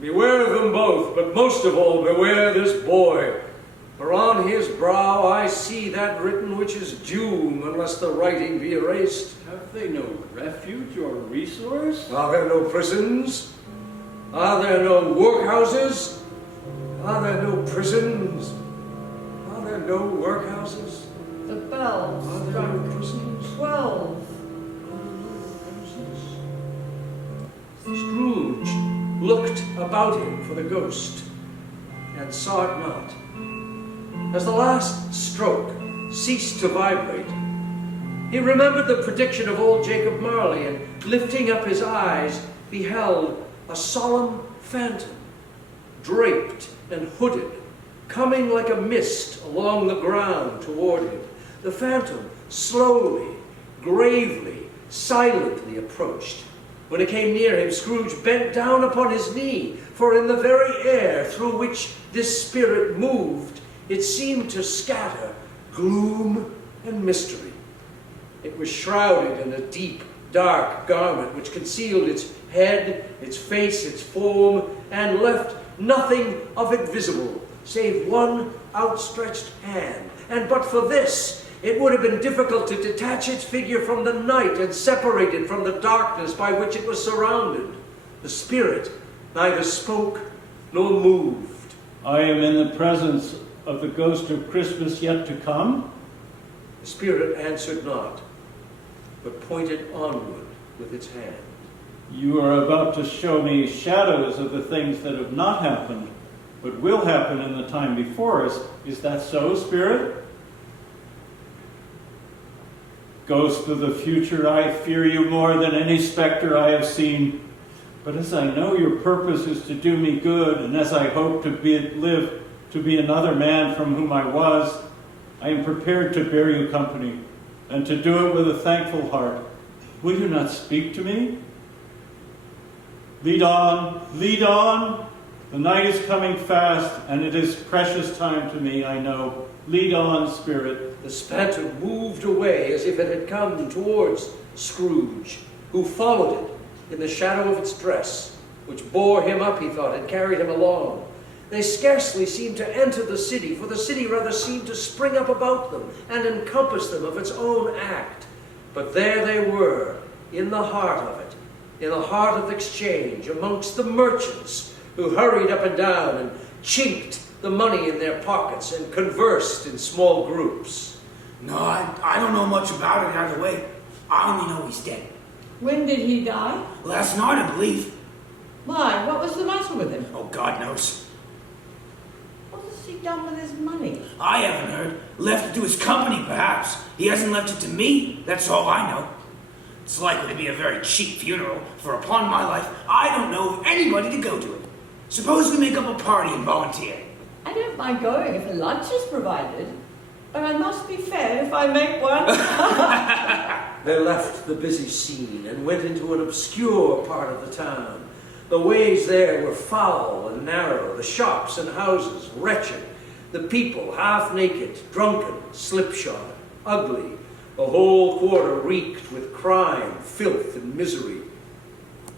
Beware of them both, but most of all, beware this boy. For on his brow I see that written which is doom, unless the writing be erased. Have they no refuge or resource? Are there no prisons? Are there no workhouses? Are there no prisons? Are there no workhouses? The bells Are there struck no prisons? 12. Scrooge looked about him for the ghost, and saw it not. As the last stroke ceased to vibrate, he remembered the prediction of old Jacob Marley, and lifting up his eyes, beheld a solemn phantom, draped and hooded, coming like a mist along the ground toward him. The phantom slowly, gravely, silently approached. When it came near him, Scrooge bent down upon his knee, for in the very air through which this spirit moved, it seemed to scatter gloom and mystery. It was shrouded in a deep, dark garment which concealed its head, its face, its form, and left nothing of it visible, save one outstretched hand. And but for this, it would have been difficult to detach its figure from the night and separate it from the darkness by which it was surrounded. The spirit neither spoke nor moved. I am in the presence of the ghost of Christmas yet to come. The spirit answered not, but pointed onward with its hand. You are about to show me shadows of the things that have not happened, but will happen in the time before us. Is that so, Spirit? Ghost of the future, I fear you more than any specter I have seen. But as I know your purpose is to do me good, and as I hope to live to be another man from whom I was, I am prepared to bear you company, and to do it with a thankful heart. Will you not speak to me? Lead on, lead on. The night is coming fast, and it is precious time to me, I know. Lead on, Spirit. The phantom moved away as if it had come towards Scrooge, who followed it in the shadow of its dress, which bore him up, he thought, and carried him along. They scarcely seemed to enter the city, for the city rather seemed to spring up about them and encompass them of its own act. But there they were, in the heart of it, in the heart of exchange, amongst the merchants who hurried up and down and chinked the money in their pockets and conversed in small groups. No, I don't know much about it either way. I only know he's dead. When did he die? Last night, I believe. Why, what was the matter with him? Oh, God knows. What has he done with his money? I haven't heard. Left it to his company, perhaps. He hasn't left it to me. That's all I know. It's likely to be a very cheap funeral, for upon my life, I don't know of anybody to go to it. Suppose we make up a party and volunteer. I don't mind going if a lunch is provided, but I must be fair if I make one. They left the busy scene and went into an obscure part of the town. The ways there were foul and narrow, the shops and houses wretched, the people half naked, drunken, slipshod, ugly. The whole quarter reeked with crime, filth, and misery.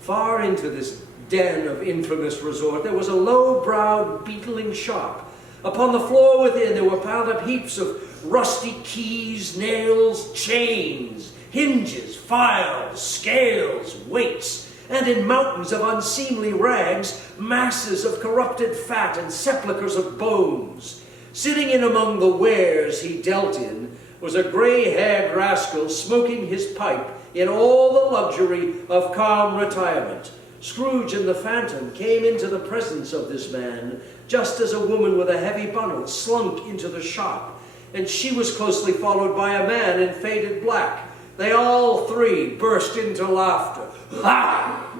Far into this den of infamous resort, there was a low-browed, beetling shop. Upon the floor within, there were piled up heaps of rusty keys, nails, chains, hinges, files, scales, weights, and in mountains of unseemly rags, masses of corrupted fat and sepulchres of bones. Sitting in among the wares he dealt in was a gray-haired rascal smoking his pipe in all the luxury of calm retirement. Scrooge and the Phantom came into the presence of this man, just as a woman with a heavy bundle slunk into the shop, and she was closely followed by a man in faded black. They all three burst into laughter. Ha!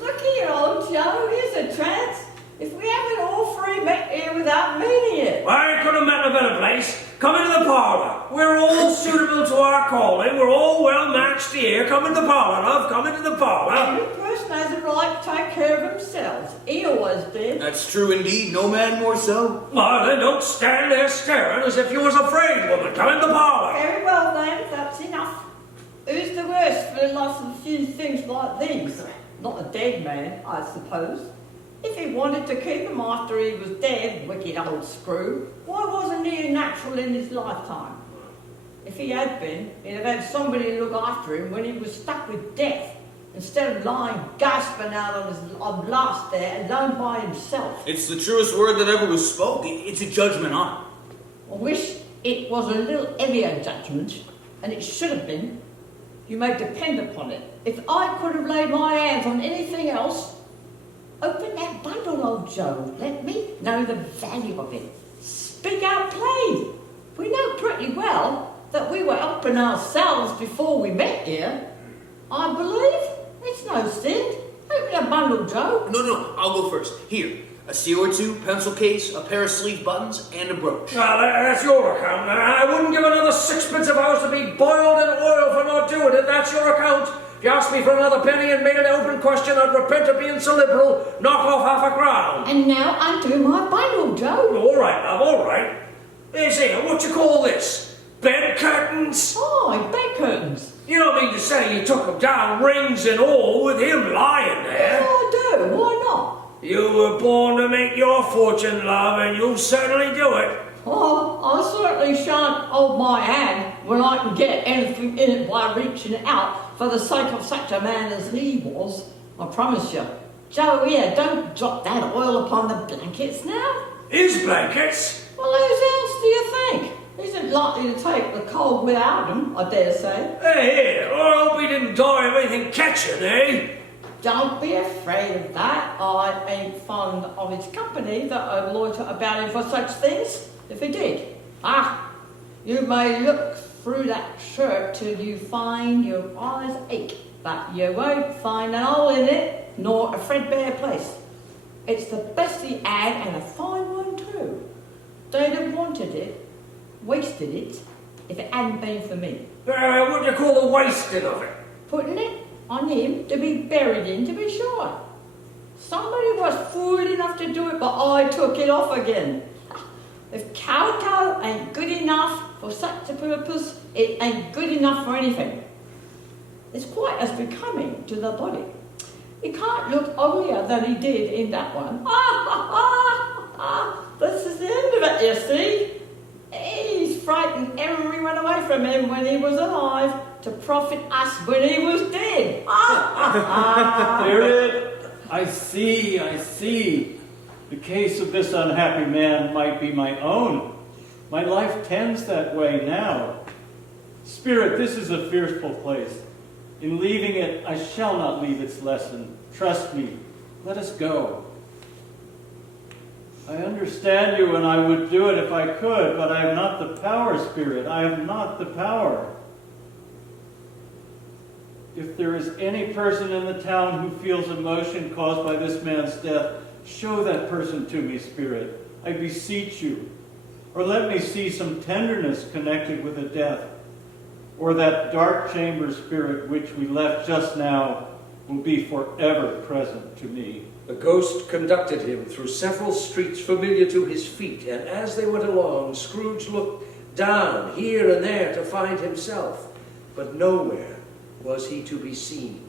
Look here, old Joe, here's a chance. If we haven't all three met here without meeting it. I could have met a better place. Come into the parlor. We're all suitable to our calling. We're all well matched here. Come into the parlor, love. Come into the parlor. Every person has a right to take care of themselves. He always did. That's true indeed. No man more so. Well, then don't stand there staring as if you was afraid, woman. Come into the parlor. Very well then, that's enough. Who's the worse for the loss of a few things like these? Not a dead man, I suppose. If he wanted to keep him after he was dead, wicked old screw, why wasn't he natural in his lifetime? If he had been, he'd have had somebody to look after him when he was stuck with death, instead of lying gasping out on last there, alone by himself. It's the truest word that ever was spoke. It's a judgment on him. I wish it was a little heavier judgment, and it should have been. You may depend upon it. If I could have laid my hands on anything else, Open that bundle, old Joe. Let me know the value of it. Speak out plain. We know pretty well that we were helping ourselves before we met here. I believe it's no sin. Open the bundle, Joe. No, I'll go first. Here, a seal or two, pencil case, a pair of sleeve buttons, and a brooch. Well, that's your account. I wouldn't give another sixpence if I was to be boiled in oil for not doing it. That's your account. If you asked me for another penny and made an open question, I'd repent of being so liberal, knock off half a crown. And now undo my bundle, Joe. All right, love, all right. Here's here, what you call this? Bed curtains? Oh, bed curtains. You don't mean to say you took them down, rings and all, with him lying there? Yeah, I do. Why not? You were born to make your fortune, love, and you'll certainly do it. Oh, I certainly shan't hold my hand when I can get anything in it by reaching out for the sake of such a man as he was. I promise you. Joe, here, don't drop that oil upon the blankets now. His blankets? Well, whose else do you think? He isn't likely to take the cold without them, I dare say. Hey, I hope he didn't die of anything catching, eh? Don't be afraid of that. I ain't fond of his company that I'd loiter about him for such things, if he did. You may look through that shirt till you find your eyes ache, but you won't find an hole in it, nor a threadbare place. It's the best he had, and a fine one too. They'd have wanted it, wasted it, if it hadn't been for me. What do you call the wasting of it? Putting it on him to be buried in, to be sure. Somebody was fool enough to do it, but I took it off again. If calico ain't good enough for such a purpose, it ain't good enough for anything. It's quite as becoming to the body. He can't look uglier than he did in that one. This is the end of it, you see. He's frightened everyone away from him when he was alive to profit us when he was dead. Spirit, I see. The case of this unhappy man might be my own. My life tends that way now. Spirit, this is a fearful place. In leaving it, I shall not leave its lesson. Trust me. Let us go. I understand you, and I would do it if I could, but I have not the power, Spirit. I have not the power. If there is any person in the town who feels emotion caused by this man's death, show that person to me, Spirit. I beseech you. Or let me see some tenderness connected with the death. Or that dark chamber, Spirit, which we left just now, will be forever present to me. The ghost conducted him through several streets familiar to his feet, and as they went along, Scrooge looked down here and there to find himself, but nowhere was he to be seen.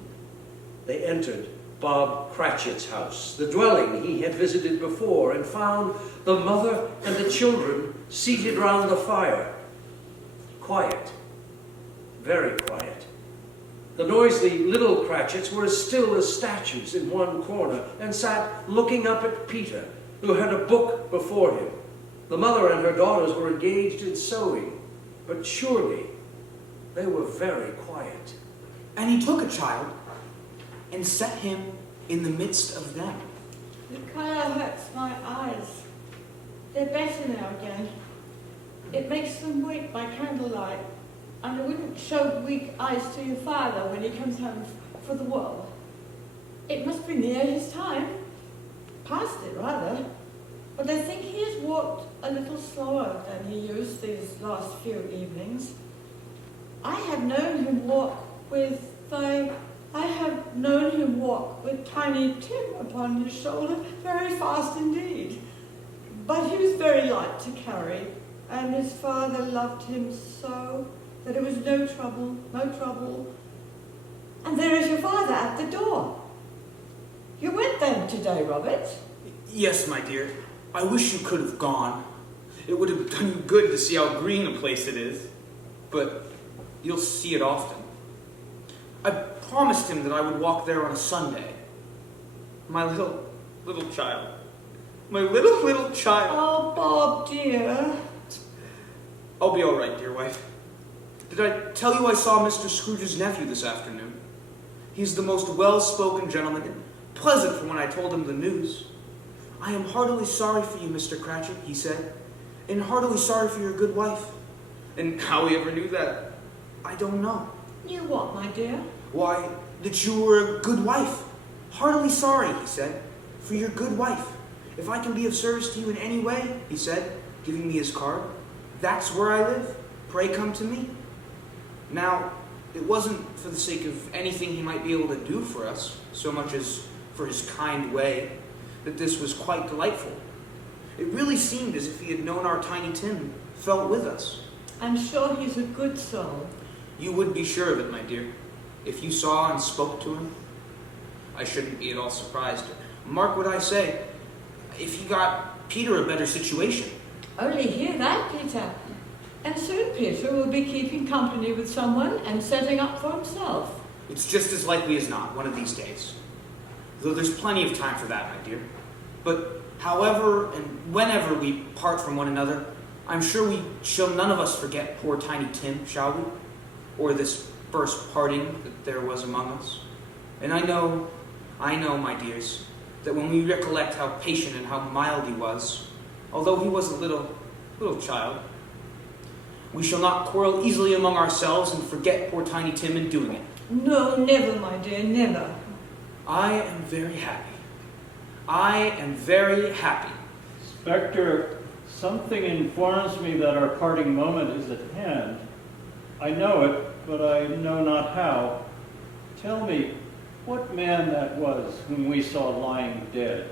They entered Bob Cratchit's house, the dwelling he had visited before, and found the mother and the children seated round the fire. Quiet, very quiet. The noisy little Cratchits were as still as statues in one corner and sat looking up at Peter, who had a book before him. The mother and her daughters were engaged in sewing, but surely they were very quiet. And he took a child and set him in the midst of them. The colour hurts my eyes. They're better now again. It makes them weak by candlelight, and I wouldn't show weak eyes to your father when he comes home for the world. It must be near his time. Past it, rather. But I think he has walked a little slower than he used these last few evenings. I have known him walk with Tiny Tim upon his shoulder very fast indeed. But he was very light to carry, and his father loved him so that it was no trouble. And there is your father at the door. You went then today, Robert? Yes, my dear. I wish you could have gone. It would have done you good to see how green a place it is. But you'll see it often. I promised him that I would walk there on a Sunday. My little child. My little child. Oh, Bob, dear. I'll be all right, dear wife. Did I tell you I saw Mr. Scrooge's nephew this afternoon? He's the most well-spoken gentleman. pleasant from when I told him the news. "I am heartily sorry for you, Mr. Cratchit," he said, "and heartily sorry for your good wife." And how he ever knew that, I don't know. You what, my dear? "Why, that you were a good wife. Heartily sorry," he said, "for your good wife. If I can be of service to you in any way," he said, giving me his card, "that's where I live. Pray come to me." Now, it wasn't for the sake of anything he might be able to do for us, so much as for his kind way, that this was quite delightful. It really seemed as if he had known our Tiny Tim felt with us. I'm sure he's a good soul. You would be sure of it, my dear, if you saw and spoke to him. I shouldn't be at all surprised. Mark what I say, if he got Peter a better situation. Only hear that, Peter. And soon Peter will be keeping company with someone and setting up for himself. It's just as likely as not, one of these days. Though there's plenty of time for that, my dear. But however and whenever we part from one another, I'm sure we shall none of us forget poor Tiny Tim, shall we? Or this first parting that there was among us. And I know, my dears, that when we recollect how patient and how mild he was, although he was a little child, we shall not quarrel easily among ourselves and forget poor Tiny Tim in doing it. No, never, my dear, never. I am very happy. I am very happy. Spectre, something informs me that our parting moment is at hand. I know it, but I know not how. Tell me, what man that was whom we saw lying dead?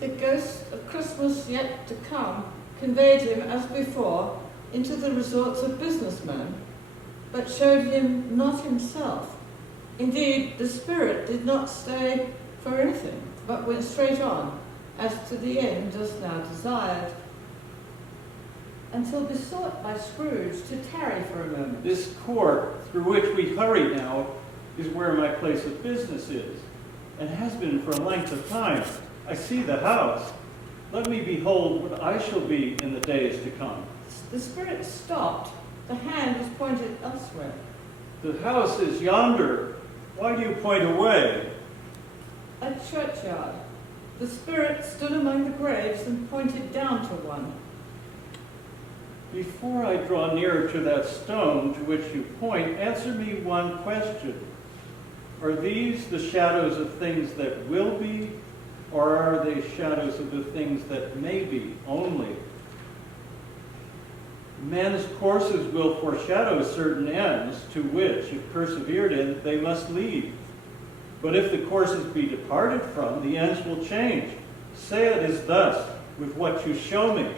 The ghost of Christmas yet to come conveyed him, as before, into the resorts of businessmen, but showed him not himself. Indeed, the spirit did not stay for anything, but went straight on, as to the end just now desired, until besought by Scrooge to tarry for a moment. This court through which we hurry now is where my place of business is, and has been for a length of time. I see the house. Let me behold what I shall be in the days to come. The spirit stopped. The hand was pointed elsewhere. The house is yonder. Why do you point away? A churchyard. The spirit stood among the graves and pointed down to one. Before I draw nearer to that stone to which you point, answer me one question. Are these the shadows of things that will be, or are they shadows of the things that may be only? Men's courses will foreshadow certain ends to which, if persevered in, they must lead. But if the courses be departed from, the ends will change. Say it is thus with what you show me.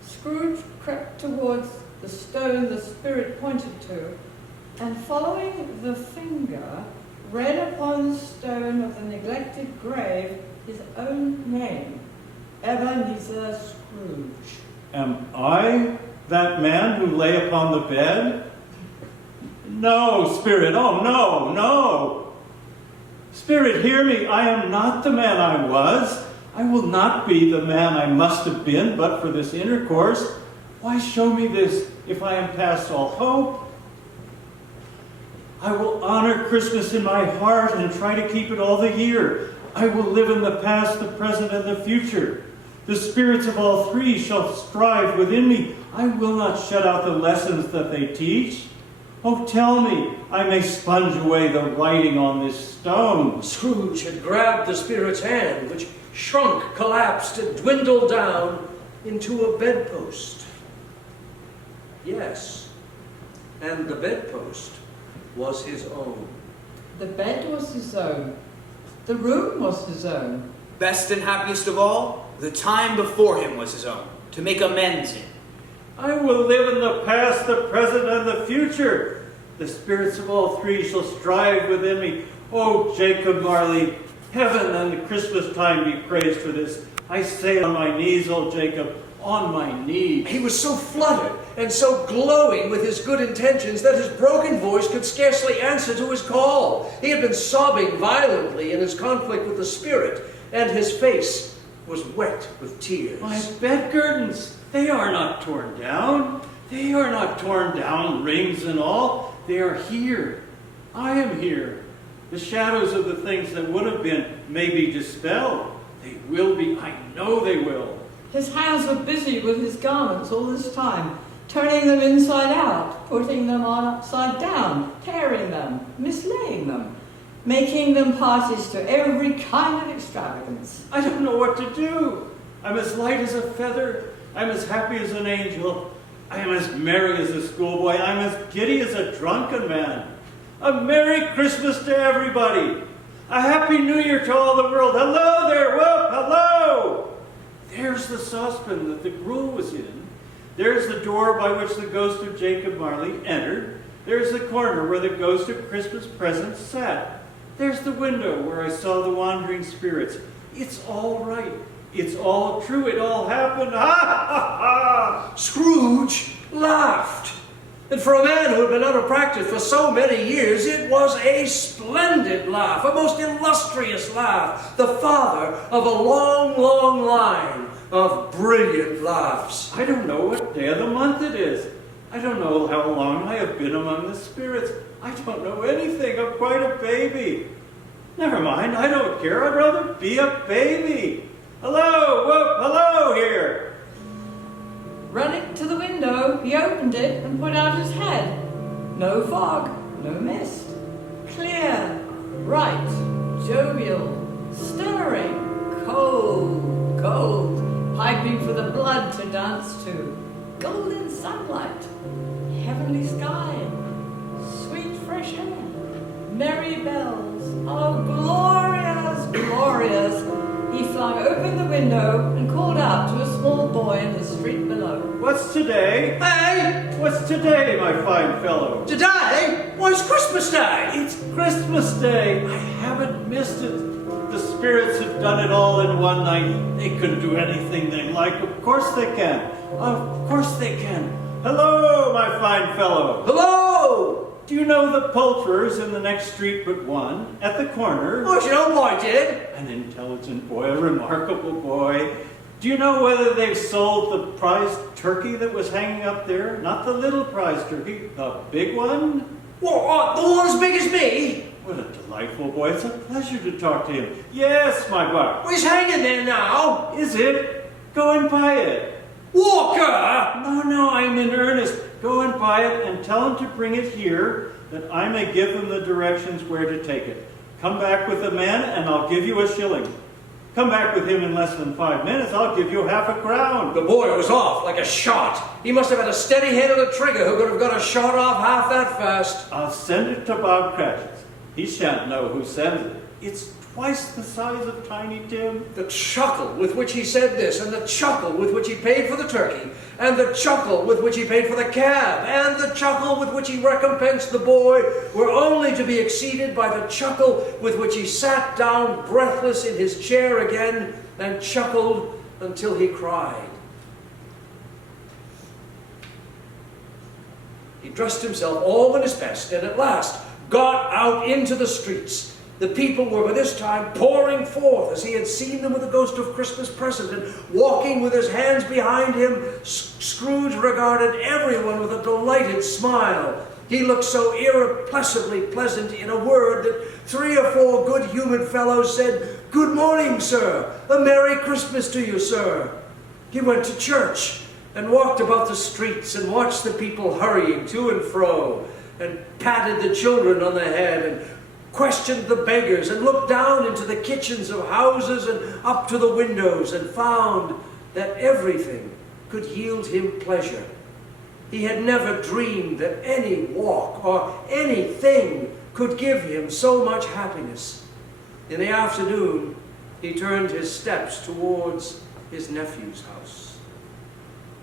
Scrooge crept towards the stone the spirit pointed to, and following the finger, read upon the stone of the neglected grave his own name, Ebenezer Scrooge. Am I that man who lay upon the bed? No, Spirit, oh no, no. Spirit, hear me, I am not the man I was. I will not be the man I must have been, but for this intercourse. Why show me this if I am past all hope? I will honor Christmas in my heart and try to keep it all the year. I will live in the past, the present, and the future. The spirits of all three shall strive within me. I will not shut out the lessons that they teach. Oh, tell me, I may sponge away the writing on this stone. Scrooge had grabbed the spirit's hand, which shrunk, collapsed, and dwindled down into a bedpost. Yes, and the bedpost was his own. The bed was his own. The room was his own. Best and happiest of all, the time before him was his own, to make amends in. I will live in the past, the present, and the future. The spirits of all three shall strive within me. Oh, Jacob Marley, heaven and the Christmas time be praised for this. I say on my knees, oh Jacob, on my knees. He was so fluttered and so glowing with his good intentions that his broken voice could scarcely answer to his call. He had been sobbing violently in his conflict with the spirit, and his face was wet with tears. My bed curtains, they are not torn down. They are not torn down, rings and all. They are here. I am here. The shadows of the things that would have been may be dispelled. They will be, I know they will. His hands were busy with his garments all this time, turning them inside out, putting them on upside down, tearing them, mislaying them, making them parties to every kind of extravagance. I don't know what to do. I'm as light as a feather. I'm as happy as an angel. I am as merry as a schoolboy. I'm as giddy as a drunken man. A Merry Christmas to everybody. A Happy New Year to all the world. Hello there, whoop, hello. There's the saucepan that the gruel was in. There's the door by which the ghost of Jacob Marley entered. There's the corner where the ghost of Christmas presents sat. There's the window where I saw the wandering spirits. It's all right. It's all true. It all happened. Ha ha ha! Scrooge laughed. And for a man who had been out of practice for so many years, it was a splendid laugh, a most illustrious laugh, the father of a long, long line of brilliant laughs. I don't know what day of the month it is. I don't know how long I have been among the spirits. I don't know anything. I'm quite a baby. Never mind. I don't care. I'd rather be a baby. Hello, whoop, hello here. Running to the window, he opened it and put out his head. No fog, no mist. Clear, bright, jovial, stirring, cold, cold, piping for the blood to dance to. Golden sunlight, heavenly sky, sweet fresh air, merry bells. Oh, glorious, glorious. He flung open the window and called out to a small boy in the street below. What's today? Hey, What's today, my fine fellow? today was Christmas Day. It's Christmas Day. I haven't missed it. The spirits have done it all in one night. They can do anything they like. Of course they can. Of course they can. Hello, my fine fellow. Hello. Do you know the poulterers in the next street but one, at the corner? Oh, you know I did. An intelligent boy, a remarkable boy. Do you know whether they've sold the prize turkey that was hanging up there? Not the little prize turkey, the big one? What, the one as big as me? What a delightful boy. It's a pleasure to talk to him. Yes, my buck. Well, he's hanging there now. Is it? Go and buy it. Walker! No, I'm in earnest. Go and buy it and tell him to bring it here, that I may give him the directions where to take it. Come back with the man, and I'll give you a shilling. Come back with him in less than 5 minutes, I'll give you half a crown. The boy was off like a shot. He must have had a steady hand on the trigger who could have got a shot off half that fast. I'll send it to Bob Cratchit's. He shan't know who sends it. It's twice the size of Tiny Tim. The chuckle with which he said this, and the chuckle with which he paid for the turkey, and the chuckle with which he paid for the cab, and the chuckle with which he recompensed the boy were only to be exceeded by the chuckle with which he sat down breathless in his chair again and chuckled until he cried. He dressed himself all in his best and at last got out into the streets. The people were by this time pouring forth as he had seen them with the ghost of Christmas present, and walking with his hands behind him, Scrooge regarded everyone with a delighted smile. He looked so irrepressibly pleasant, in a word, that 3 or 4 good-humored fellows said, "Good morning, sir. A Merry Christmas to you, sir." He went to church and walked about the streets and watched the people hurrying to and fro, and patted the children on the head, and questioned the beggars, and looked down into the kitchens of houses and up to the windows, and found that everything could yield him pleasure. He had never dreamed that any walk or anything could give him so much happiness. In the afternoon, he turned his steps towards his nephew's house.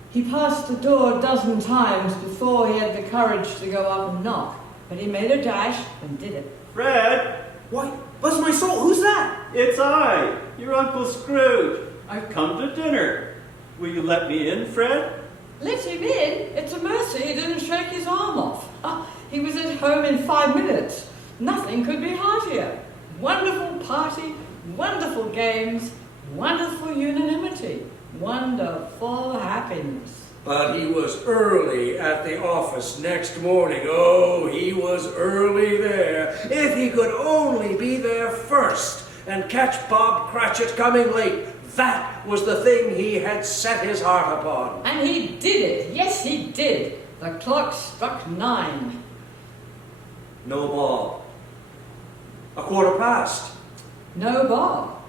He passed the door a dozen times before he had the courage to go up and knock, but he made a dash and did it. Fred, Why, bless my soul, who's that? it's I, your Uncle Scrooge. I've come to dinner. Will you let me in, Fred? Let him in? It's a mercy he didn't shake his arm off. He was at home in 5 minutes. Nothing could be heartier. Wonderful party, wonderful games, wonderful unanimity, wonderful happiness. But he was early at the office next morning. Oh, he was early there. If he could only be there first and catch Bob Cratchit coming late, that was the thing he had set his heart upon. And he did it. Yes, he did. The clock struck 9. No Bob. A quarter past. No Bob.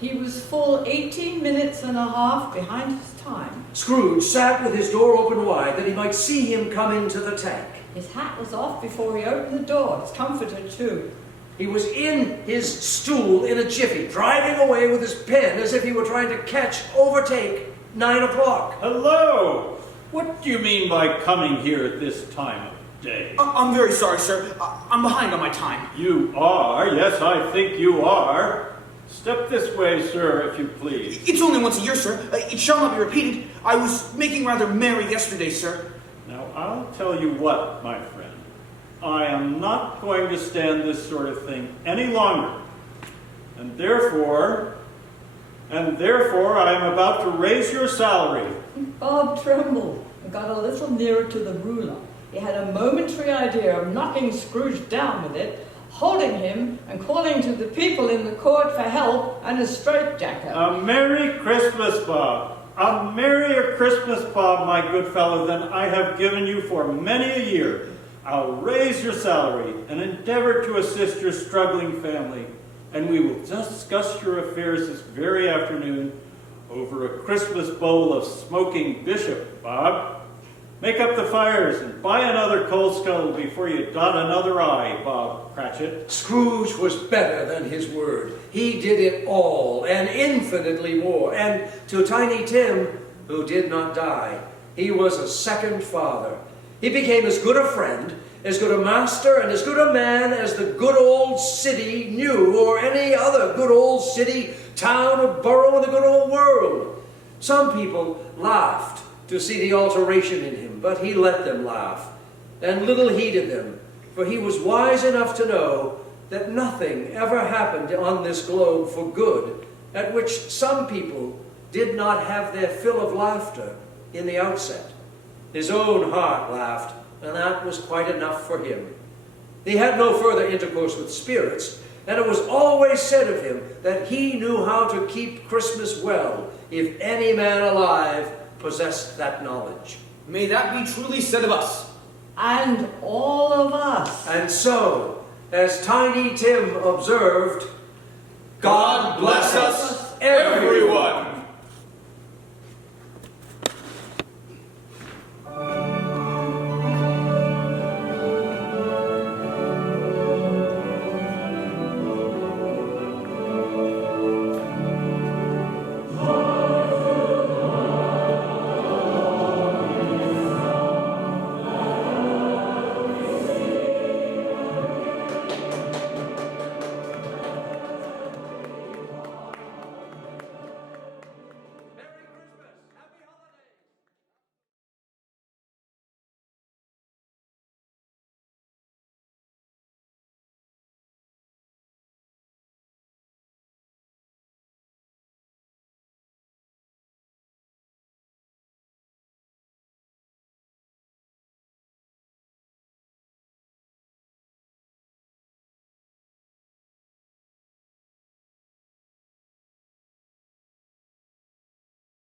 He was full 18 minutes and a half behind his time. Scrooge sat with his door open wide that he might see him come into the tank. His hat was off before he opened the door, his comforter too. He was in his stool in a jiffy, driving away with his pen as if he were trying to overtake 9 o'clock. Hello! What do you mean by coming here at this time of day? I'm very sorry, sir. I'm behind on my time. You are? Yes, I think you are. Step this way, sir, if you please. It's only once a year, sir. It shall not be repeated. I was making rather merry yesterday, sir. Now, I'll tell you what, my friend. I am not going to stand this sort of thing any longer. And therefore, I am about to raise your salary. Bob trembled and got a little nearer to the ruler. He had a momentary idea of knocking Scrooge down with it, holding him and calling to the people in the court for help and a straitjacket. A Merry Christmas, Bob. A merrier Christmas, Bob, my good fellow, than I have given you for many a year. I'll raise your salary and endeavor to assist your struggling family, and we will discuss your affairs this very afternoon over a Christmas bowl of smoking bishop, Bob. Make up the fires and buy another coal scuttle before you dot another I, Bob Cratchit. Scrooge was better than his word. He did it all, and infinitely more. And to Tiny Tim, who did not die, he was a second father. He became as good a friend, as good a master, and as good a man as the good old city knew, or any other good old city, town, or borough in the good old world. Some people laughed to see the alteration in him, but he let them laugh, and little heeded them, for he was wise enough to know that nothing ever happened on this globe for good, at which some people did not have their fill of laughter in the outset. His own heart laughed, and that was quite enough for him. He had no further intercourse with spirits, and it was always said of him that he knew how to keep Christmas well, if any man alive possessed that knowledge. May that be truly said of us. And all of us. And so, as Tiny Tim observed, God bless us, everyone.